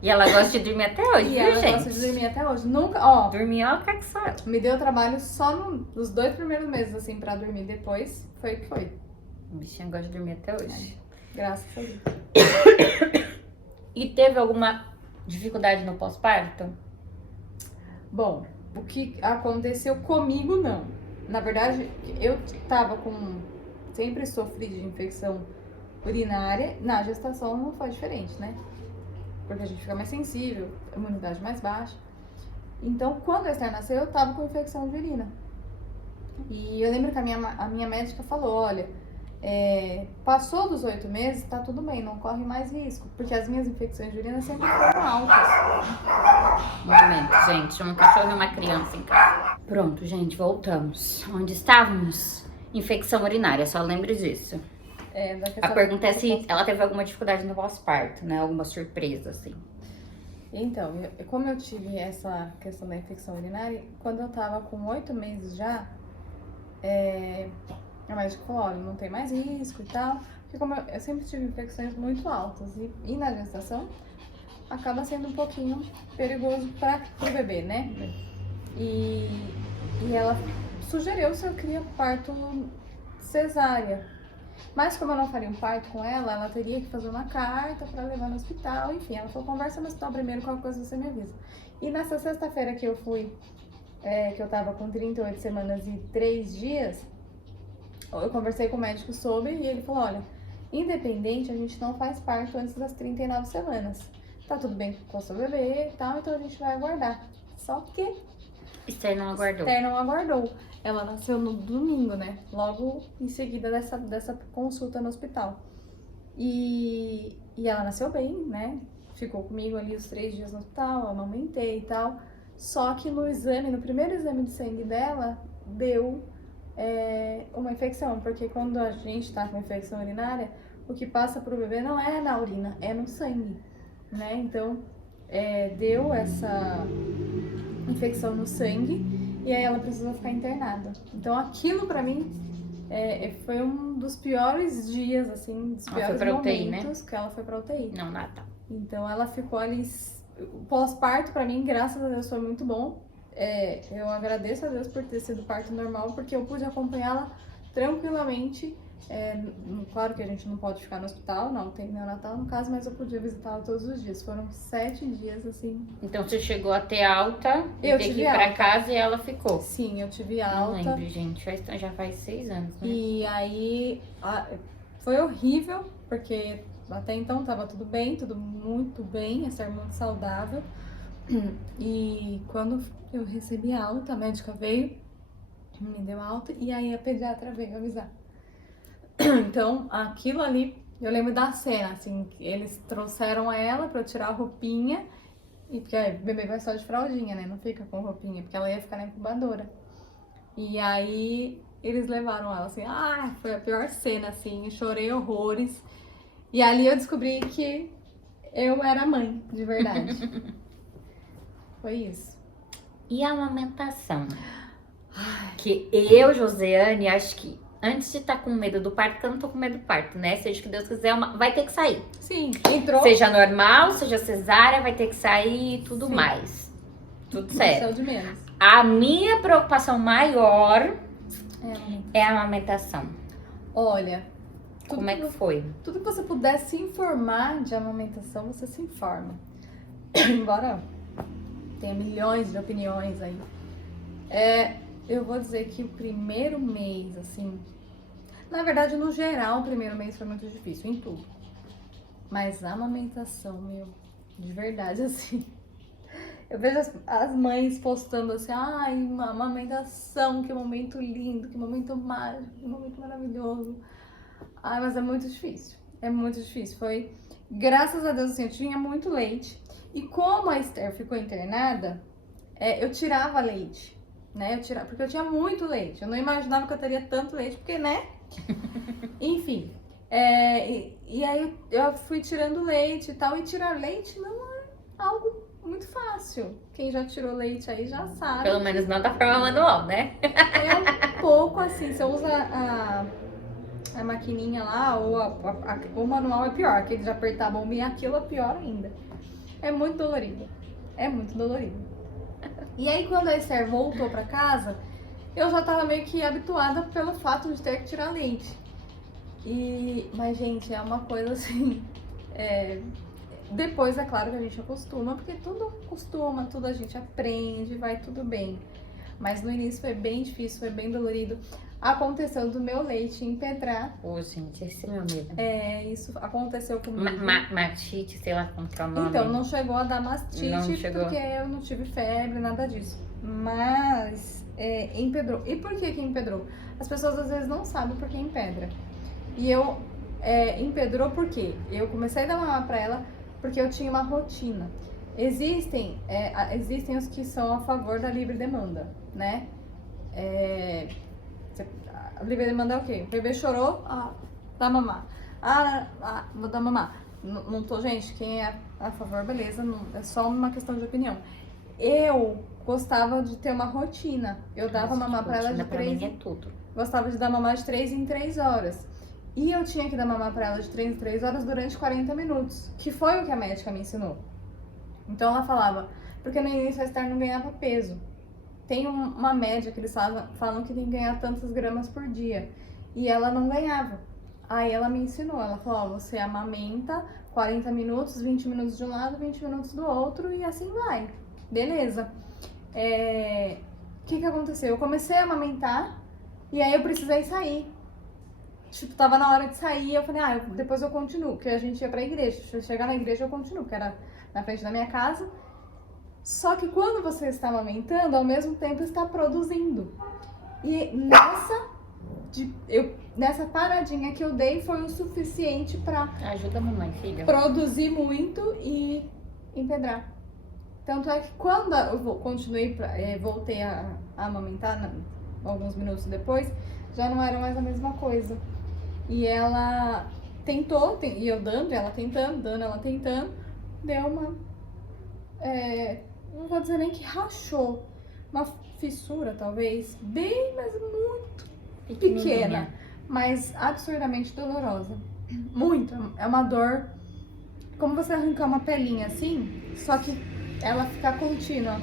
E ela gosta de dormir até hoje, E viu, ela gente? gosta de dormir até hoje. Nunca, Dormir é o que só. me deu trabalho só nos 2 primeiros meses, assim, pra dormir. Depois, foi o que foi. O bichinho gosta de dormir até hoje. Graças a Deus. E teve alguma dificuldade no pós-parto? Bom, o que aconteceu comigo, não. Na verdade, eu tava sempre sofri de infecção urinária. Na gestação não foi diferente, né? Porque a gente fica mais sensível, a imunidade mais baixa. Então, quando a Esther nasceu, eu tava com infecção de urina. E eu lembro que a minha médica falou, olha, passou dos 8 meses, tá tudo bem, não corre mais risco. Porque as minhas infecções de urina sempre foram altas. Um momento, gente. Um cachorro e uma criança em casa. Pronto, gente, voltamos. Onde estávamos? Infecção urinária, só lembre disso. A pergunta é se ela teve alguma dificuldade no pós-parto, né? Alguma surpresa, assim. Então, como eu tive essa questão da infecção urinária, quando eu tava com 8 meses já, a médica falou, olha, não tem mais risco e tal. Porque como eu sempre tive infecções muito altas e na gestação, acaba sendo um pouquinho perigoso pro bebê, né? E ela sugeriu se eu queria parto cesárea. Mas como eu não faria um parto com ela teria que fazer uma carta pra levar no hospital. Enfim, ela falou, conversa no hospital primeiro, qualquer coisa você me avisa. E nessa sexta-feira que eu fui, que eu tava com 38 semanas e 3 dias, eu conversei com o médico sobre e ele falou, olha, independente, a gente não faz parto antes das 39 semanas. Tá tudo bem com o seu bebê e tal, então a gente vai aguardar. Só que Esther não aguardou. Esther não aguardou. Ela nasceu no domingo, né? Logo em seguida dessa consulta no hospital. E ela nasceu bem, né? Ficou comigo ali os 3 dias no hospital, amamentei e tal. Só que no primeiro exame de sangue dela, deu uma infecção. Porque quando a gente tá com infecção urinária, o que passa pro bebê não é na urina, é no sangue, né? Então, deu essa infecção no sangue e aí ela precisou ficar internada. Então aquilo pra mim Foi um dos piores dias, assim, dos Ela foi piores pra UTI, momentos que ela foi pra UTI. Não, Natal. Então ela ficou ali. O pós-parto, pra mim, graças a Deus, foi muito bom. Eu agradeço a Deus por ter sido parto normal, porque eu pude acompanhá-la tranquilamente. Claro que a gente não pode ficar no hospital, não tem neonatal no caso, mas eu podia visitá-la todos os dias. Foram 7 dias, assim. Então você chegou a ter alta e Eu ter que tive ir pra alta. casa e ela ficou. Sim, eu tive Não alta. lembro, gente. Já faz 6 anos, né? E aí foi horrível, porque até então tava tudo bem, tudo muito bem, essa muito saudável. E quando eu recebi a alta, a médica veio, me deu alta, e aí a pediatra veio avisar. Então, aquilo ali, eu lembro da cena, assim, eles trouxeram ela pra eu tirar a roupinha, e porque o bebê vai só de fraldinha, né? Não fica com roupinha, porque ela ia ficar na incubadora. E aí eles levaram ela assim, foi a pior cena, assim, chorei horrores. E ali eu descobri que eu era mãe, de verdade. Foi isso. E a amamentação? Que eu, Josiane, acho que antes de estar com medo do parto, porque eu não tô com medo do parto, né? Seja o que Deus quiser, vai ter que sair. Sim, entrou. Seja normal, seja cesárea, vai ter que sair e tudo Sim. mais. Tudo Isso é certo. o de menos. A minha preocupação maior é a amamentação. Olha, Como é que foi? tudo que você puder se informar de amamentação, você se informa. Embora tenha milhões de opiniões aí. Eu vou dizer que o primeiro mês, assim... Na verdade, no geral, o primeiro mês foi muito difícil, em tudo. Mas a amamentação, de verdade, assim... Eu vejo as mães postando assim, uma amamentação, que momento lindo, que momento mágico, que momento maravilhoso. Mas é muito difícil. É muito difícil. Foi, graças a Deus, assim, eu tinha muito leite. E como a Esther ficou internada, eu tirava leite, né? Porque eu tinha muito leite. Eu não imaginava que eu teria tanto leite, porque, né? Enfim. E aí eu fui tirando leite e tal. E tirar leite não é algo muito fácil. Quem já tirou leite aí já sabe. Pelo menos não da forma manual, né? É um pouco assim, você usa a maquininha lá, ou o manual é pior, aquele de apertar a bombinha, aquilo é pior ainda. É muito dolorido. É muito dolorido. E aí quando a Esther voltou pra casa, eu já tava meio que habituada pelo fato de ter que tirar leite. Mas, gente, é uma coisa assim... Depois, é claro que a gente acostuma, porque tudo acostuma, tudo a gente aprende, vai tudo bem. Mas no início foi bem difícil, foi bem dolorido. Aconteceu do meu leite empedrar. Gente, esse é meu medo. Isso aconteceu comigo. Mastite, sei lá como que é o nome. Então, não chegou a dar mastite, Não chegou. porque eu não tive febre, nada disso. Mas empedrou. E por que empedrou? As pessoas às vezes não sabem por que empedra. E empedrou porque eu comecei a dar mamar pra ela porque eu tinha uma rotina. Existem os que são a favor da livre demanda, né? A livre demanda é o quê? O bebê chorou, dá mamar. Vou dar mamar. Não tô, gente, quem é a favor, beleza, não, é só uma questão de opinião. Eu gostava de ter uma rotina. Eu dava mamar pra ela de 3... Pra mim é tudo. Gostava de dar mamar de 3 em 3 horas. E eu tinha que dar mamar pra ela de 3 em 3 horas durante 40 minutos. Que foi o que a médica me ensinou. Então ela falava, porque no início a Esther não ganhava peso. Tem uma média que eles falam que tem que ganhar tantas gramas por dia. E ela não ganhava. Aí ela me ensinou, ela falou, você amamenta 40 minutos, 20 minutos de um lado, 20 minutos do outro e assim vai. Beleza. O que aconteceu? Eu comecei a amamentar e aí eu precisei sair. Tipo, tava na hora de sair, eu falei, depois eu continuo, porque a gente ia pra igreja. Se eu chegar na igreja, eu continuo, que era na frente da minha casa. Só que quando você está amamentando, ao mesmo tempo está produzindo. E nessa paradinha que eu dei foi o suficiente pra Ajuda a mamãe, filha. produzir muito e empedrar. Tanto é que quando eu voltei a amamentar, alguns minutos depois, já não era mais a mesma coisa. E ela tentou, e eu dando, ela tentando, ela tentando, deu uma... não vou dizer nem que rachou, uma fissura talvez, bem, mas muito pequena. mas absurdamente dolorosa. Muito. É uma dor como você arrancar uma pelinha assim, só que ela fica contínua.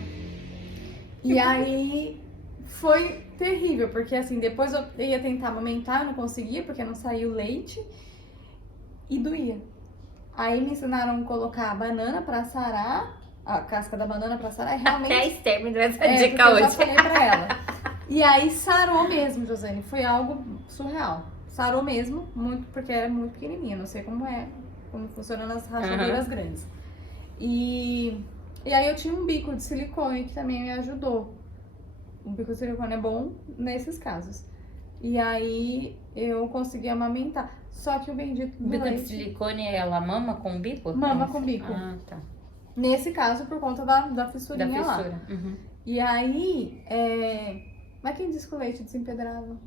E aí foi terrível, porque assim, depois eu ia tentar amamentar, eu não conseguia, porque não saiu leite e doía. Aí me ensinaram a colocar a banana pra sarar, a casca da banana pra sarar, e realmente... Até a Esther me deu essa porque dica eu já hoje. falei pra ela. E aí sarou mesmo, Josiane, foi algo surreal. Sarou mesmo, muito, porque era muito pequenininha, não sei como funciona nas rachadeiras grandes. E aí eu tinha um bico de silicone que também me ajudou. O bico de silicone é bom nesses casos. E aí eu consegui amamentar. Só que o bendito do Bico de leite... silicone, ela mama com o bico? Mama com bico. Ah, tá. Nesse caso, por conta da fissurinha Da lá. fissura. Uhum. E aí, mas quem disse que o leite desempedrava?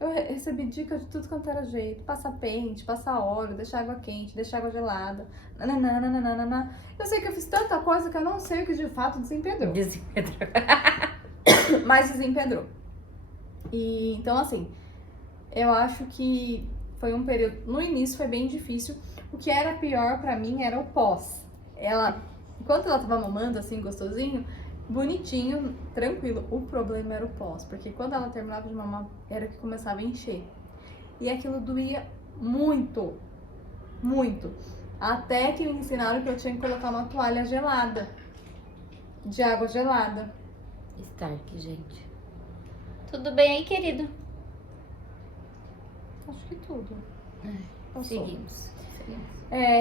Eu recebi dica de tudo quanto era jeito. Passar pente, passar óleo, deixar água quente, deixar água gelada. Nananana. Eu sei que eu fiz tanta coisa que eu não sei o que de fato desempedrou. Desempedrou. Mas desempedrou. E então, assim, eu acho que foi um período... No início foi bem difícil. O que era pior pra mim era o pós. Enquanto ela tava mamando, assim, gostosinho, bonitinho, tranquilo. O problema era o pós, porque quando ela terminava de mamar, era que começava a encher. E aquilo doía muito, muito. Até que me ensinaram que eu tinha que colocar uma toalha gelada, de água gelada. Stark, gente. Tudo bem aí, querido? Acho que tudo. Passou. Seguimos.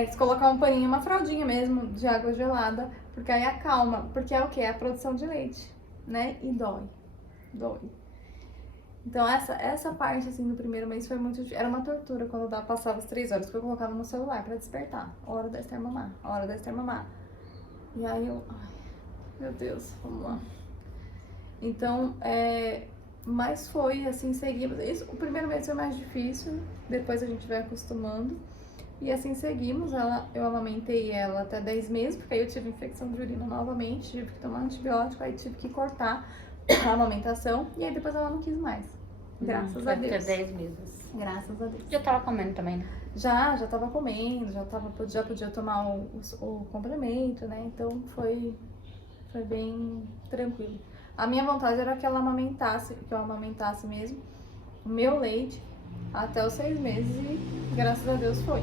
Se colocar um paninho, uma fraldinha mesmo, de água gelada, porque aí acalma. Porque é o quê? É a produção de leite, né? E dói. Então essa parte, assim, do primeiro mês foi muito difícil. Era uma tortura quando eu passava as 3 horas, porque eu colocava no celular pra despertar. Hora da Esther mamar, hora da Esther mamar. E aí eu... Ai, meu Deus, vamos lá. Então, mas foi, assim, seguimos. O primeiro mês foi mais difícil, depois a gente vai acostumando. E assim seguimos, eu amamentei ela até 10 meses, porque aí eu tive infecção de urina novamente, tive que tomar antibiótico, aí tive que cortar a amamentação, e aí depois ela não quis mais. Graças a Deus. Até 10 meses. Graças a Deus. Já tava comendo também, né? Já tava comendo, já podia tomar o complemento, né? Então foi bem tranquilo. A minha vontade era que ela amamentasse, que eu amamentasse mesmo o meu leite até os 6 meses e graças a Deus foi.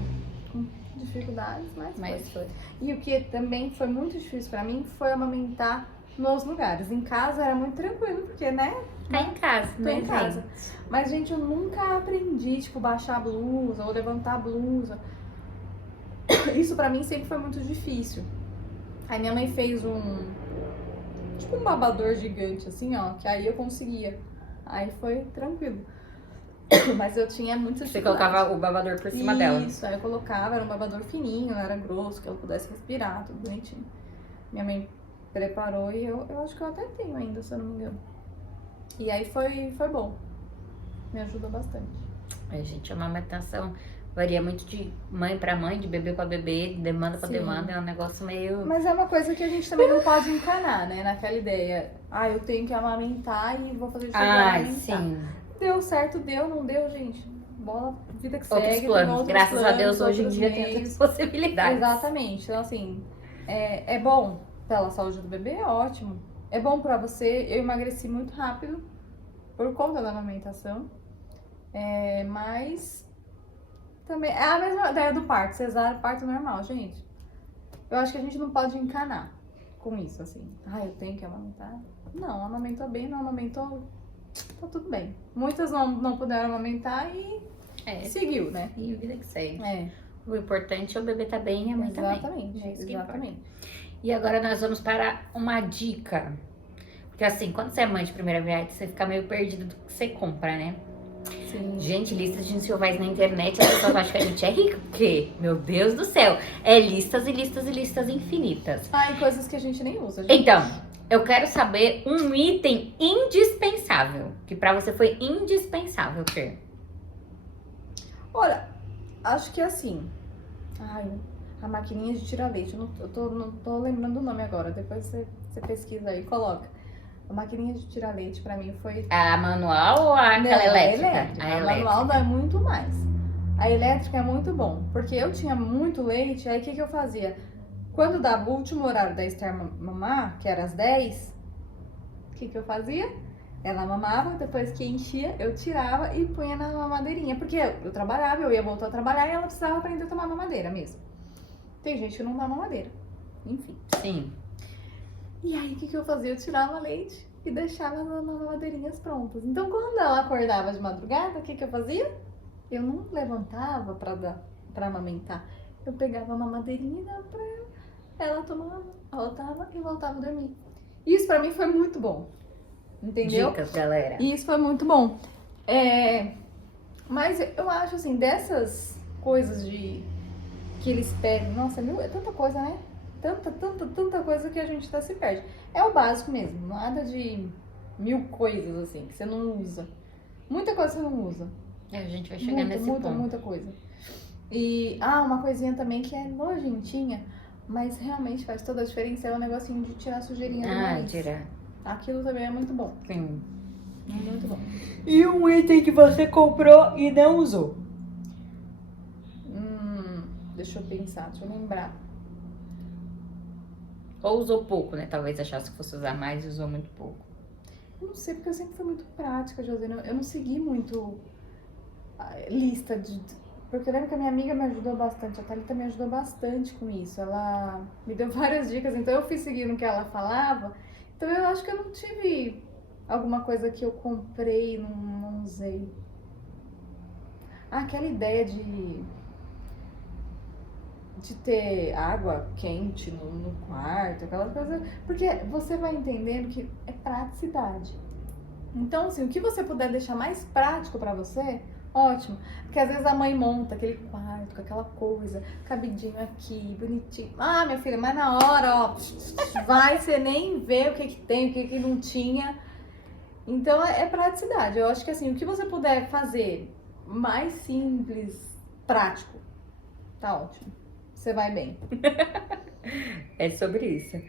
Com dificuldades, mas foi. E o que também foi muito difícil pra mim foi amamentar nos lugares. Em casa era muito tranquilo, porque, né? Tá em casa, Tô né, em casa. gente? Mas, gente, eu nunca aprendi, tipo, baixar a blusa ou levantar a blusa. Isso pra mim sempre foi muito difícil. Aí minha mãe fez tipo um babador gigante, assim, ó, que aí eu conseguia. Aí foi tranquilo. Mas eu tinha muita Você dificuldade. colocava o babador por cima dela. Isso, aí eu colocava, era um babador fininho, não era grosso, que ela pudesse respirar, tudo bonitinho. Minha mãe preparou e eu acho que eu até tenho ainda, se eu não me engano. E aí foi bom. Me ajudou bastante. Gente, a amamentação varia muito de mãe pra mãe, de bebê pra bebê, de demanda pra Sim. demanda, é um negócio meio... Mas é uma coisa que a gente também não pode encanar, né? Naquela ideia. Eu tenho que amamentar e vou fazer de amamentar. sim. Deu certo, deu, não deu, gente. Bola, vida que Outros segue. planos. Tem outros Graças a planos, Deus, hoje em outros dia tem meios. outras possibilidades. Exatamente. Então, assim, é bom pela saúde do bebê, é ótimo. É bom pra você. Eu emagreci muito rápido por conta da amamentação. Mas também é a mesma ideia do parto, cesárea, parto normal, gente. Eu acho que a gente não pode encanar com isso, assim. Eu tenho que amamentar. Não, amamentou bem, não amamentou, tá tudo bem. Muitas não puderam amamentar e seguiu, né? E a vida que segue. É. O importante é o bebê tá bem e a mãe tá bem. Exatamente, É isso que importa. exatamente. E agora nós vamos para uma dica. Porque assim, quando você é mãe de primeira viagem, você fica meio perdido do que você compra, né? Sim. Gente, listas de enxovais na internet, as pessoas acham que a gente é rico. Porque, meu Deus do céu, é listas e listas e listas infinitas. E coisas que a gente nem usa, gente. Então, eu quero saber um item indispensável. Que pra você foi indispensável ter. Olha, acho que assim. A maquininha de tirar leite. Eu não tô lembrando o nome agora. Depois você pesquisa aí e coloca. A maquininha de tirar leite pra mim foi... A manual ou aquela Não, elétrica? A manual dá muito mais. A elétrica é muito bom, porque eu tinha muito leite, aí o que eu fazia? Quando dava o último horário da Esther mamar, que era às 10, o que eu fazia? Ela mamava, depois que enchia, eu tirava e punha na mamadeirinha. Porque eu trabalhava, eu ia voltar a trabalhar e ela precisava aprender a tomar mamadeira mesmo. Tem gente que não dá mamadeira. Enfim. Sim. E aí, o que eu fazia? Eu tirava leite e deixava as mamadeirinhas prontas. Então, quando ela acordava de madrugada, o que eu fazia? Eu não levantava pra amamentar. Eu pegava a mamadeirinha e dava pra ela tomava, voltava e voltava a dormir. Isso pra mim foi muito bom. Entendeu? Dicas, galera. E isso foi muito bom. Mas eu acho assim, dessas coisas que eles pedem, nossa, é tanta coisa, né? Tanta coisa que a gente até se perde. É o básico mesmo, nada de 1000 coisas assim, que você não usa. Muita coisa você não usa. A gente vai chegar nesse ponto. Muita coisa. E, uma coisinha também que é nojentinha, mas realmente faz toda a diferença, é o negocinho de tirar a sujeirinha do nariz. Tirar. Aquilo também é muito bom. Sim. É muito bom. E um item que você comprou e não usou? Deixa eu pensar, deixa eu lembrar. Ou usou pouco, né? Talvez achasse que fosse usar mais e usou muito pouco. Eu não sei, porque eu sempre fui muito prática, José. Eu não segui muito lista de... Porque eu lembro que a minha amiga me ajudou bastante, a Thalita me ajudou bastante com isso. Ela me deu várias dicas, então eu fui seguindo o que ela falava. Então eu acho que eu não tive alguma coisa que eu comprei e não usei. Aquela ideia de ter água quente no quarto, aquelas coisas. Porque você vai entendendo que é praticidade. Então, assim, o que você puder deixar mais prático pra você, ótimo. Porque às vezes a mãe monta aquele quarto com aquela coisa, cabidinho aqui, bonitinho. Minha filha, mas na hora, ó, vai, você nem vê o que tem, o que não tinha. Então, é praticidade. Eu acho que, assim, o que você puder fazer mais simples, prático, tá ótimo. Você vai bem. É sobre isso.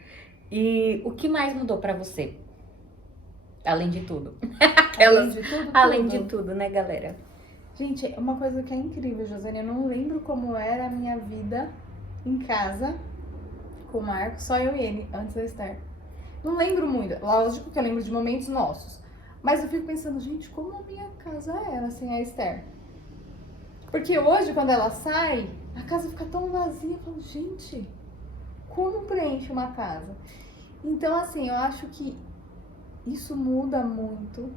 E o que mais mudou pra você? Além de tudo. Além de tudo? Além de tudo, né, galera? Gente, uma coisa que é incrível, Josiane, eu não lembro como era a minha vida em casa com o Marco, só eu e ele, antes da Esther. Não lembro muito, lógico que eu lembro de momentos nossos, mas eu fico pensando, gente, como a minha casa era sem a Esther? Porque hoje, quando ela sai, a casa fica tão vazia, eu falo, gente, como preenche uma casa? Então, assim, eu acho que isso muda muito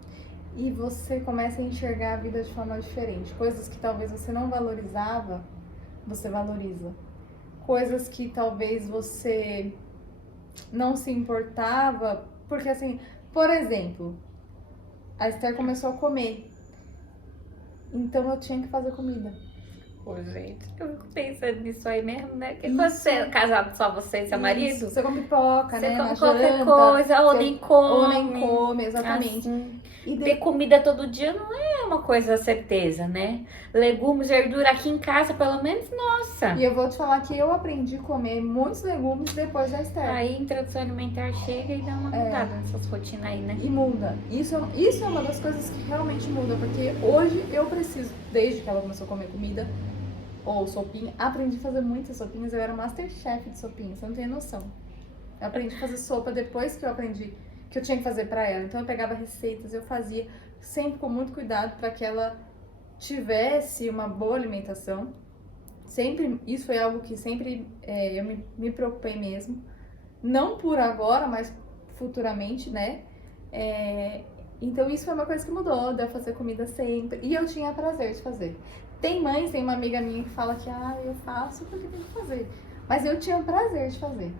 e você começa a enxergar a vida de forma diferente. Coisas que talvez você não valorizava, você valoriza. Coisas que talvez você não se importava, porque assim, por exemplo, a Esther começou a comer, então eu tinha que fazer comida. Pô, gente, eu fico pensando nisso aí mesmo, né? Porque quando você é casado só você e seu marido, Você come pipoca, você né? come na qualquer janta, coisa, ou você- nem come. Ou nem come, exatamente. Assim, E ter comida todo dia não é uma coisa certeza, né? Legumes, verdura aqui em casa, pelo menos, nossa. E eu vou te falar que eu aprendi a comer muitos legumes depois da Esther. Aí a introdução alimentar chega e dá uma mudada nessas rotinas aí, né? E muda. Isso é uma das coisas que realmente muda, porque hoje eu preciso, desde que ela começou a comer comida ou sopinha, aprendi a fazer muitas sopinhas. Eu era masterchef de sopinha, você não tem noção. Eu aprendi a fazer sopa depois que eu aprendi que eu tinha que fazer pra ela. Então eu pegava receitas, eu fazia sempre com muito cuidado para que ela tivesse uma boa alimentação. Sempre, isso foi algo que sempre eu me preocupei mesmo. Não por agora, mas futuramente, né? Então isso foi uma coisa que mudou, de eu fazer comida sempre. E eu tinha prazer de fazer. Tem uma amiga minha que fala que eu faço porque tem que fazer. Mas eu tinha prazer de fazer.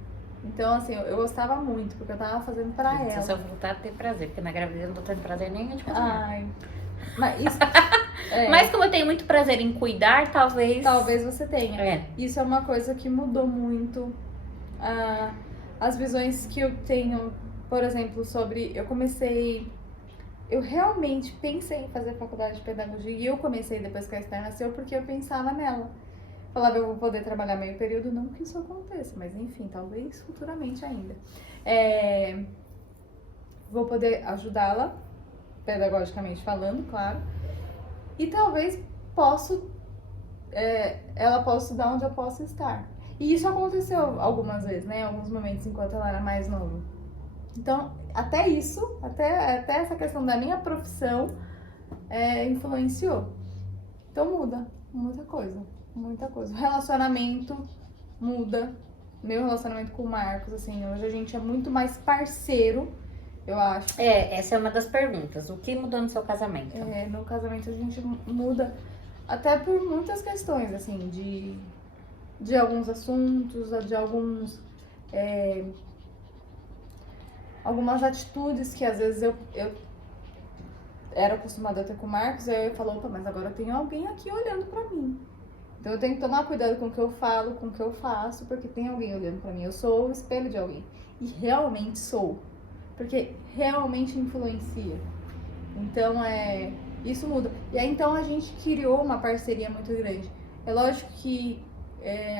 Então, assim, eu gostava muito, porque eu tava fazendo pra Se ela. eu só voltar a ter prazer, porque na gravidez eu não tô tendo prazer nenhum de cozinhar. Ai, mas isso... Mas como eu tenho muito prazer em cuidar, talvez... Talvez você tenha. É. Isso é uma coisa que mudou muito. As visões que eu tenho, por exemplo, sobre... Eu realmente pensei em fazer faculdade de pedagogia e eu comecei depois que a Esther nasceu porque eu pensava nela. Falava, eu vou poder trabalhar meio período, não que isso aconteça, mas enfim, talvez futuramente ainda. vou poder ajudá-la, pedagogicamente falando, claro. E talvez ela possa estudar onde eu possa estar. E isso aconteceu algumas vezes, né? Em alguns momentos, enquanto ela era mais nova. Então, até isso, até essa questão da minha profissão influenciou. Então muda, muita coisa. O relacionamento muda. Meu relacionamento com o Marcos, assim, hoje a gente é muito mais parceiro, eu acho. Essa é uma das perguntas. O que mudou no seu casamento? No casamento a gente muda até por muitas questões, assim, de alguns assuntos, de algumas atitudes que às vezes eu era acostumada a ter com o Marcos, aí eu falo, opa, mas agora tem alguém aqui olhando pra mim. Então eu tenho que tomar cuidado com o que eu falo, com o que eu faço, porque tem alguém olhando pra mim. Eu sou o espelho de alguém. E realmente sou. Porque realmente influencia. Então, isso muda. E aí, então, a gente criou uma parceria muito grande. É lógico que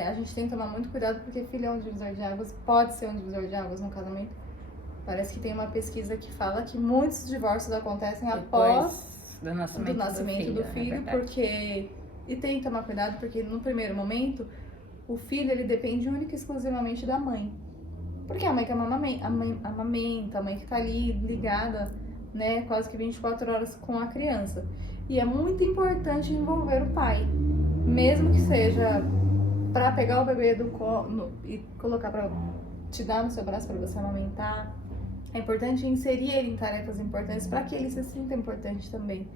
a gente tem que tomar muito cuidado, porque filho é um divisor de águas, pode ser um divisor de águas no casamento. Parece que tem uma pesquisa que fala que muitos divórcios acontecem após do nascimento do filho, porque... E tem que tomar cuidado, porque no primeiro momento, o filho, ele depende única e exclusivamente da mãe. Porque a mãe que amamenta, a mãe que tá ali ligada, né, quase que 24 horas com a criança. E é muito importante envolver o pai, mesmo que seja para pegar o bebê do colo e colocar para te dar no seu braço para você amamentar. É importante inserir ele em tarefas importantes para que ele se sinta importante também.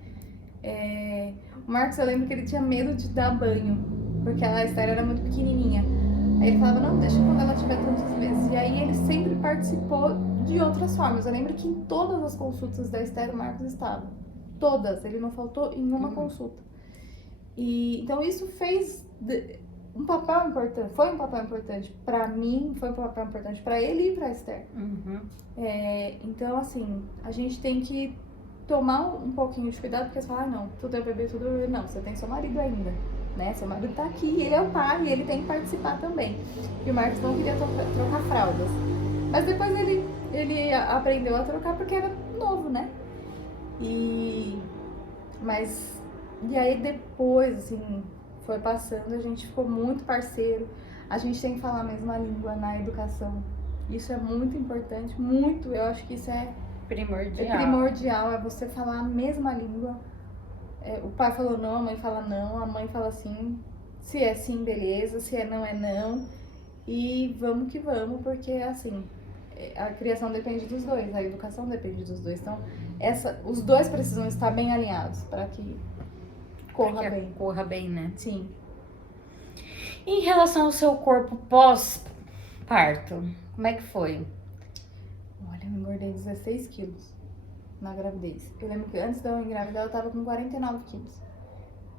O Marcos, eu lembro que ele tinha medo de dar banho, porque a Esther era muito pequenininha. Aí ele falava, não, deixa quando ela tiver tantos meses. E aí ele sempre participou de outras formas. Eu lembro que em todas as consultas da Esther, o Marcos estava. Todas, ele não faltou em uma consulta. E então isso fez um papel importante, foi um papel importante pra mim, foi um papel importante pra ele e pra Esther. Então, assim, a gente tem que tomar um pouquinho de cuidado, porque você fala, não, tudo é bebê, tudo é bebê. Não, você tem seu marido ainda, né? Seu marido tá aqui, ele é o pai, e ele tem que participar também. E o Marcos não queria trocar fraldas. Mas depois ele aprendeu a trocar porque era novo, né? E aí depois, assim, foi passando, a gente ficou muito parceiro. A gente tem que falar a mesma língua na educação. Isso é muito importante, muito. Eu acho que isso é primordial, é você falar a mesma língua. O pai falou não, a mãe fala não, a mãe fala sim. Se é sim, beleza, se é não. E vamos que vamos, porque assim, a criação depende dos dois, a educação depende dos dois. Então, os dois precisam estar bem alinhados para que corra bem, né? Sim. Em relação ao seu corpo pós-parto, como é que foi? Olha, eu engordei 16 quilos na gravidez. Eu lembro que antes de eu engravidar, eu tava com 49 quilos.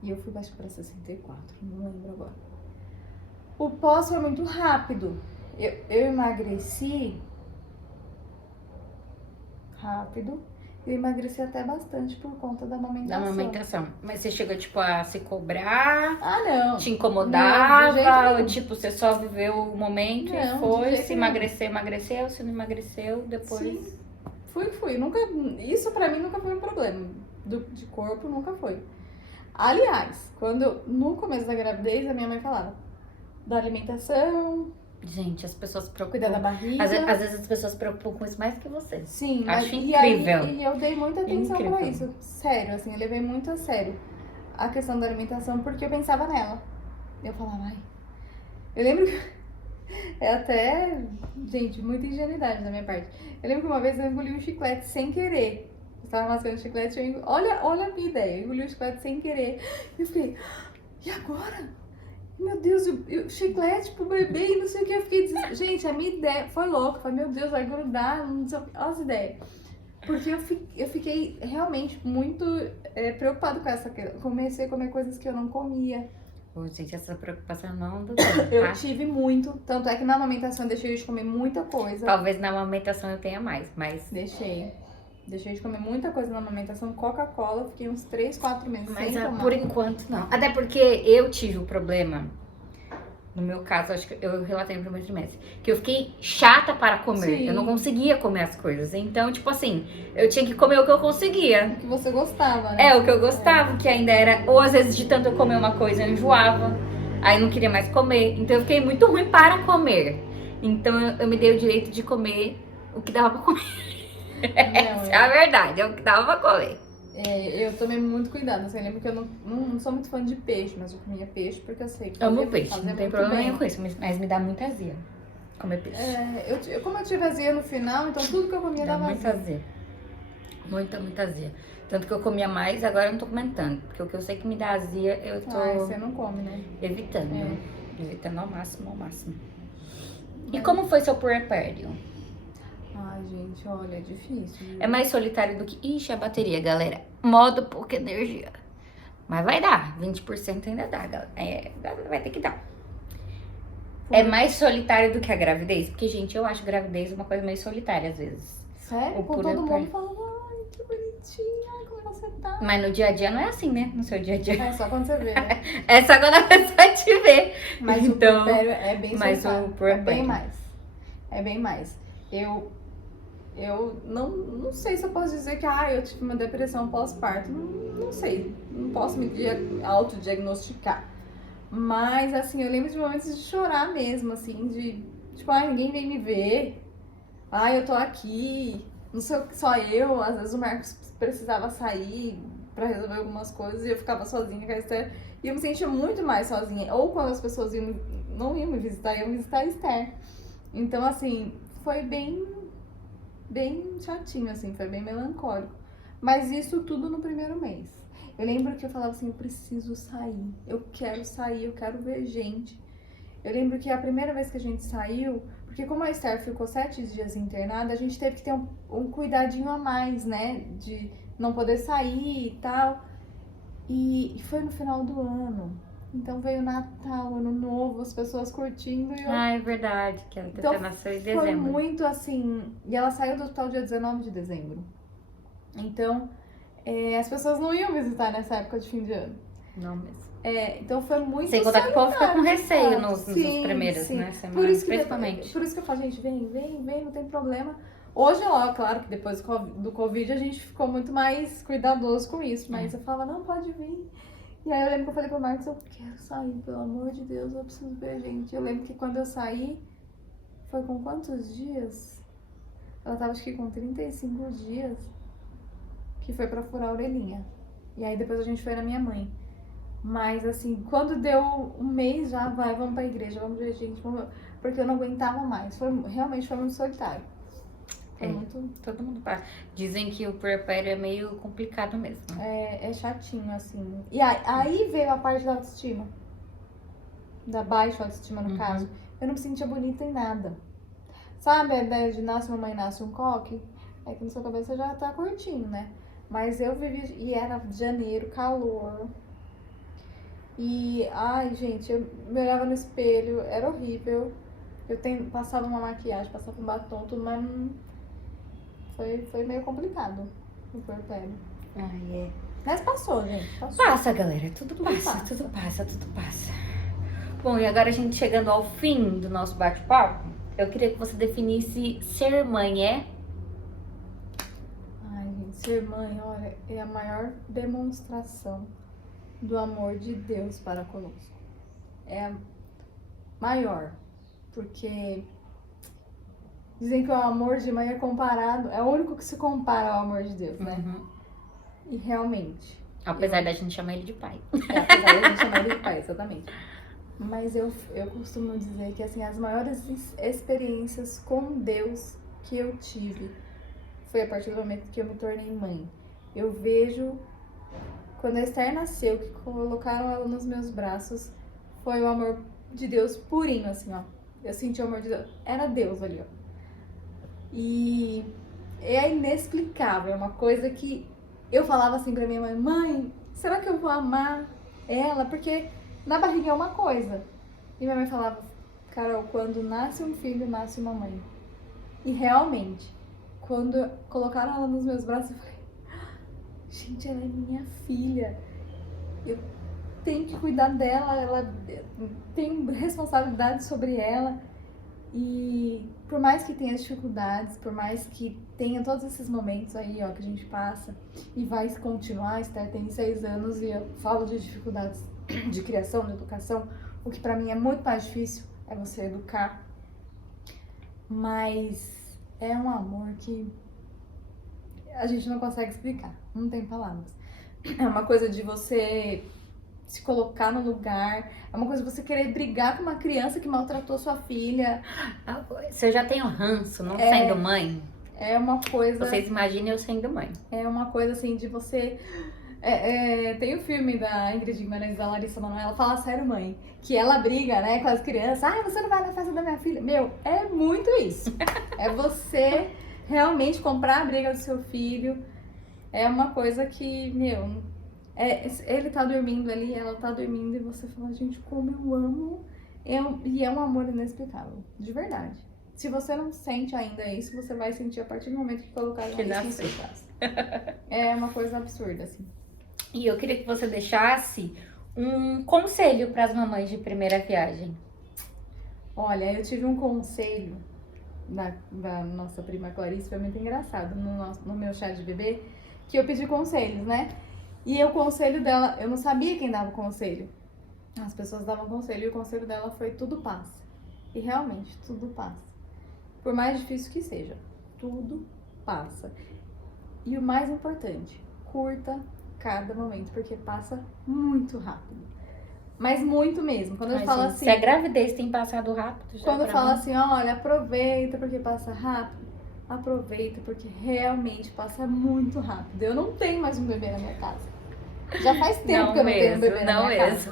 E eu fui baixo pra 64, não lembro agora. O pós foi muito rápido. Eu emagreci rápido. Eu emagreci até bastante por conta da amamentação. Mas você chegou, tipo, a se cobrar? Ah, não. Te incomodava? Não, de jeito nenhum. Ou, tipo, você só viveu o momento Não, e foi? de jeito Se nenhum. emagreceu, se não emagreceu, depois... Sim. Fui. Isso pra mim nunca foi um problema. De corpo, nunca foi. Aliás, no começo da gravidez, a minha mãe falava da alimentação... Gente, as pessoas se preocupam. Cuidar da barriga. Às vezes as pessoas se preocupam com isso mais que você. Sim, acho incrível. E eu dei muita atenção Incrível. pra isso. Sério, assim, eu levei muito a sério a questão da alimentação, porque eu pensava nela. Eu falava, ai. Eu lembro que. É até. Gente, muita ingenuidade da minha parte. Eu lembro que uma vez eu engoli um chiclete sem querer. Eu estava mascando chiclete, olha a minha ideia. Eu engoli um chiclete sem querer. E eu fiquei, e agora? Meu Deus, o chiclete pro bebê e não sei o que. Eu fiquei gente, a minha ideia foi louca. Eu falei, meu Deus, vai grudar, não sei o que. Olha as ideias. Porque eu fiquei realmente muito preocupada com essa. Comecei a comer coisas que eu não comia. Gente, essa preocupação não do Eu tive muito. Tanto é que na amamentação eu deixei de comer muita coisa. Talvez na amamentação eu tenha mais, mas... Deixei de comer muita coisa na amamentação, Coca-Cola, fiquei uns 3, 4 meses Mas sem tomar. por enquanto não. Até porque eu tive o problema No meu caso, acho que eu relatei no primeiro trimestre. Que eu fiquei chata para comer. Sim. Eu não conseguia comer as coisas. Então, tipo assim, eu tinha que comer o que eu conseguia. O que você gostava, né? É, o que eu gostava, que ainda era... Ou às vezes de tanto eu comer uma coisa, eu enjoava. Aí não queria mais comer. Então eu fiquei muito ruim para comer. Então eu me dei o direito de comer o que dava pra comer. Essa é a verdade, é o que dava pra comer. Eu tomei muito cuidado, assim, eu lembro que eu não sou muito fã de peixe, mas eu comia peixe porque eu sei que Amo fazia- peixe, fazia não tem muito problema bem. nenhum com isso, mas me dá muita azia comer peixe. Como eu tive azia no final, então tudo que eu comia Dá dava muita azia. azia. Muita azia. Tanto que eu comia mais, agora eu não tô comentando. Porque o que eu sei que me dá azia, eu tô Você não come, né? evitando. É. Evitando ao máximo, ao máximo. E como foi seu puerpério? Ai, gente, olha, é difícil. Viu? É mais solitário do que... Ixi, a bateria, galera. Modo pouca energia. Mas vai dar. 20% ainda dá, galera. Vai ter que dar. É mais solitário do que a gravidez? Porque, gente, eu acho gravidez uma coisa meio solitária, às vezes. Sério? O Com todo puerpério. mundo falando, ai, que bonitinha, ai, como você tá? Mas no dia a dia não é assim, né? No seu dia a dia. É só quando você vê, né? É só quando a pessoa te vê. Mas Então, o puerpério é bem mas solitário. o puerpério. É bem mais. É bem mais. Eu não sei se eu posso dizer que eu tive uma depressão pós-parto. Não sei. Não posso me autodiagnosticar. Mas, assim, eu lembro de momentos de chorar mesmo, assim, de tipo, ninguém vem me ver. Eu tô aqui. Não sei, só eu. Às vezes o Marcos precisava sair pra resolver algumas coisas e eu ficava sozinha com a Esther. E eu me sentia muito mais sozinha. Ou quando as pessoas não iam me visitar, iam visitar a Esther. Então, assim, foi bem chatinho, assim, foi bem melancólico. Mas isso tudo no primeiro mês. Eu lembro que eu falava assim, eu preciso sair, eu quero ver gente. Eu lembro que a primeira vez que a gente saiu, porque como a Esther ficou 7 dias internada, a gente teve que ter um cuidadinho a mais, né? De não poder sair e tal. E foi no final do ano. Então veio Natal, Ano Novo, as pessoas curtindo e eu... É verdade, que ela Então, nasceu em foi dezembro. muito assim... E ela saiu do hospital dia 19 de dezembro. Então, as pessoas não iam visitar nessa época de fim de ano. Não mesmo. Então foi muito Sem contar que o povo fica com receio solitário, nos primeiros, né? Por Semanas, isso, principalmente. por isso que eu falo, gente, vem, não tem problema. Hoje, claro que depois do Covid a gente ficou muito mais cuidadoso com isso. Mas eu falava, não, pode vir. E aí eu lembro que eu falei pro Marcos, eu quero sair, pelo amor de Deus, eu preciso ver gente. Eu lembro que quando eu saí, foi com quantos dias? Ela tava acho que com 35 dias, que foi pra furar a orelhinha. E aí depois a gente foi na minha mãe. Mas assim, quando deu um mês já, vamos pra igreja, vamos ver gente, porque eu não aguentava mais. Realmente foi muito solitário. Foi muito... Todo mundo passa. Dizem que o puerpério é meio complicado mesmo. É chatinho, assim. E aí veio a parte da autoestima. Da baixa autoestima, no caso. Eu não me sentia bonita em nada. Sabe a ideia de nasce uma mãe, nasce um coque? É que na sua cabeça já tá curtinho, né? Mas eu vivi... E era janeiro, calor. E, gente, eu me olhava no espelho, era horrível. Passava uma maquiagem, passava um batom, tudo, mas foi meio complicado o puerpério. Mas passou, gente. Passa, galera. Tudo passa. Bom, e agora a gente chegando ao fim do nosso bate-papo, eu queria que você definisse ser mãe Gente, ser mãe, olha, é a maior demonstração do amor de Deus para conosco. É a maior, porque dizem que o amor de mãe é o único que se compara ao amor de Deus, né? E realmente. Apesar da gente chamar ele de pai. Apesar da gente chamar ele de pai, exatamente. Mas eu costumo dizer que assim, as maiores experiências com Deus que eu tive foi a partir do momento que eu me tornei mãe. Eu vejo... Quando a Esther nasceu, que colocaram ela nos meus braços, foi o amor de Deus purinho, assim, ó. Eu senti o amor de Deus. Era Deus ali, ó. E é inexplicável, é uma coisa que eu falava assim pra minha mãe, mãe, será que eu vou amar ela? Porque na barriga é uma coisa. E minha mãe falava, Carol, quando nasce um filho, nasce uma mãe. E realmente, quando colocaram ela nos meus braços, eu falei, gente, ela é minha filha. tem que cuidar dela, ela tem responsabilidade sobre ela. E por mais que tenha dificuldades, por mais que tenha todos esses momentos aí, ó, que a gente passa e vai continuar, a Esther tem 6 anos e eu falo de dificuldades de criação, de educação, o que pra mim é muito mais difícil é você educar, mas é um amor que a gente não consegue explicar, não tem palavras. É uma coisa de você se colocar no lugar, é uma coisa de você querer brigar com uma criança que maltratou sua filha. Você já tem o ranço, não sendo mãe? É uma coisa... Vocês imaginem eu sendo mãe. É uma coisa assim de você... tem o filme da Ingrid Guimarães, da Larissa Manoela, Fala Sério Mãe, que ela briga, né, com as crianças. Ai, você não vai na festa da minha filha. Meu, é muito isso. É você realmente comprar a briga do seu filho. É uma coisa que, meu... ele tá dormindo ali, ela tá dormindo e você fala, gente, como eu amo. E é um amor inexplicável, de verdade. Se você não sente ainda isso, você vai sentir a partir do momento que colocar isso em sua casa. É uma coisa absurda, assim. E eu queria que você deixasse um conselho para as mamães de primeira viagem. Olha, eu tive um conselho da nossa prima Clarice, foi muito engraçado, no meu chá de bebê, que eu pedi conselhos, né? E o conselho dela, eu não sabia quem dava o conselho. As pessoas davam conselho e o conselho dela foi tudo passa. E realmente, tudo passa. Por mais difícil que seja, tudo passa. E o mais importante, curta cada momento, porque passa muito rápido. Mas muito mesmo. Quando eu falo assim... Se a gravidez tem passado rápido... Quando eu falo assim, olha, aproveita porque passa rápido. Aproveita porque realmente passa muito rápido. Eu não tenho mais um bebê na minha casa. Já faz tempo que eu não tenho um bebê na minha casa.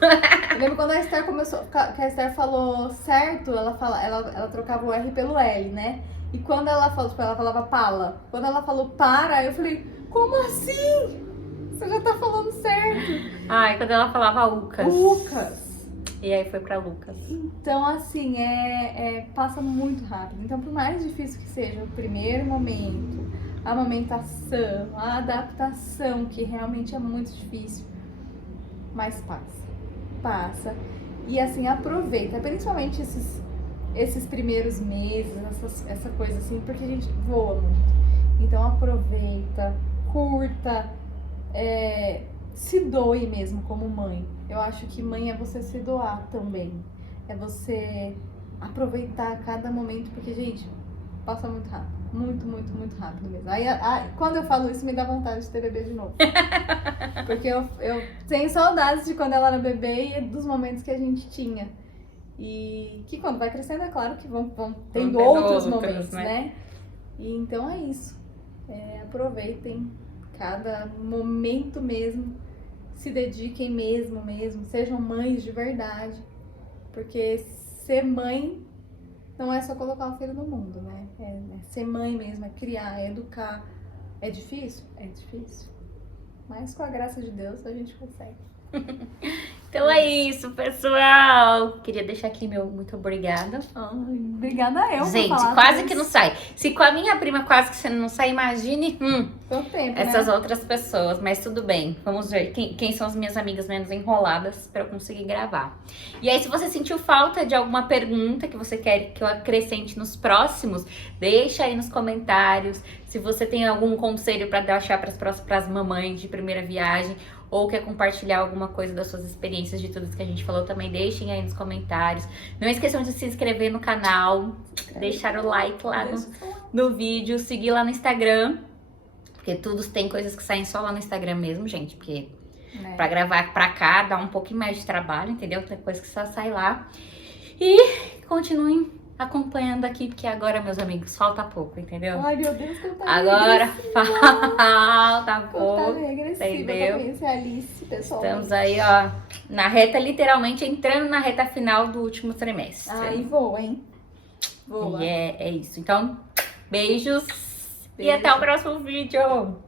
Eu lembro quando a Esther começou, que a Esther falou certo, ela trocava o R pelo L, né? E quando ela falou, tipo, ela falava pala. Quando ela falou para, eu falei, como assim? Você já tá falando certo. Ai, quando ela falava Lucas. Lucas. E aí foi pra Lucas. Então, assim, passa muito rápido. Então, por mais difícil que seja o primeiro momento, a amamentação, a adaptação, que realmente é muito difícil, mas passa. E assim, aproveita, principalmente esses primeiros meses, essa coisa assim, porque a gente voa muito. Então aproveita, curta, se doe mesmo como mãe. Eu acho que mãe é você se doar também. É você aproveitar cada momento, porque, gente, passa muito rápido. Muito, muito, muito rápido mesmo. Aí, quando eu falo isso, me dá vontade de ter bebê de novo. Porque eu tenho saudades de quando ela era bebê e dos momentos que a gente tinha. E que quando vai crescendo, é claro que vão tendo outros momentos, né? E então é isso. Aproveitem cada momento mesmo. Se dediquem mesmo. Sejam mães de verdade. Porque ser mãe não é só colocar um filho no mundo, né? É ser mãe mesmo, é criar, é educar. É difícil? É difícil. Mas com a graça de Deus a gente consegue. Então é isso, pessoal. Queria deixar aqui meu muito obrigada. Obrigada eu. Gente, por falar quase disso. que não sai. Se com a minha prima quase que você não sai, imagine Todo tempo, essas né? outras pessoas. Mas tudo bem. Vamos ver quem são as minhas amigas menos enroladas pra eu conseguir gravar. E aí, se você sentiu falta de alguma pergunta que você quer que eu acrescente nos próximos, deixa aí nos comentários. Se você tem algum conselho pra deixar pras mamães de primeira viagem, ou quer compartilhar alguma coisa das suas experiências de tudo isso que a gente falou, também deixem aí nos comentários. Não esqueçam de se inscrever no canal, deixar o like lá no vídeo, seguir lá no Instagram, porque tem coisas que saem só lá no Instagram mesmo, gente, porque pra gravar pra cá dá um pouquinho mais de trabalho, entendeu? Tem coisa que só sai lá. E continuem acompanhando aqui, porque agora, meus amigos, falta pouco, entendeu? Ai, meu Deus, que eu tava Agora falta Eu pouco. tava regressiva, entendeu? pra conhecer a Alice, pessoal. Estamos aí, ó, na reta, literalmente entrando na reta final do último trimestre. Ai, voa, hein? Voa. E é isso. Então, beijos e até o próximo vídeo.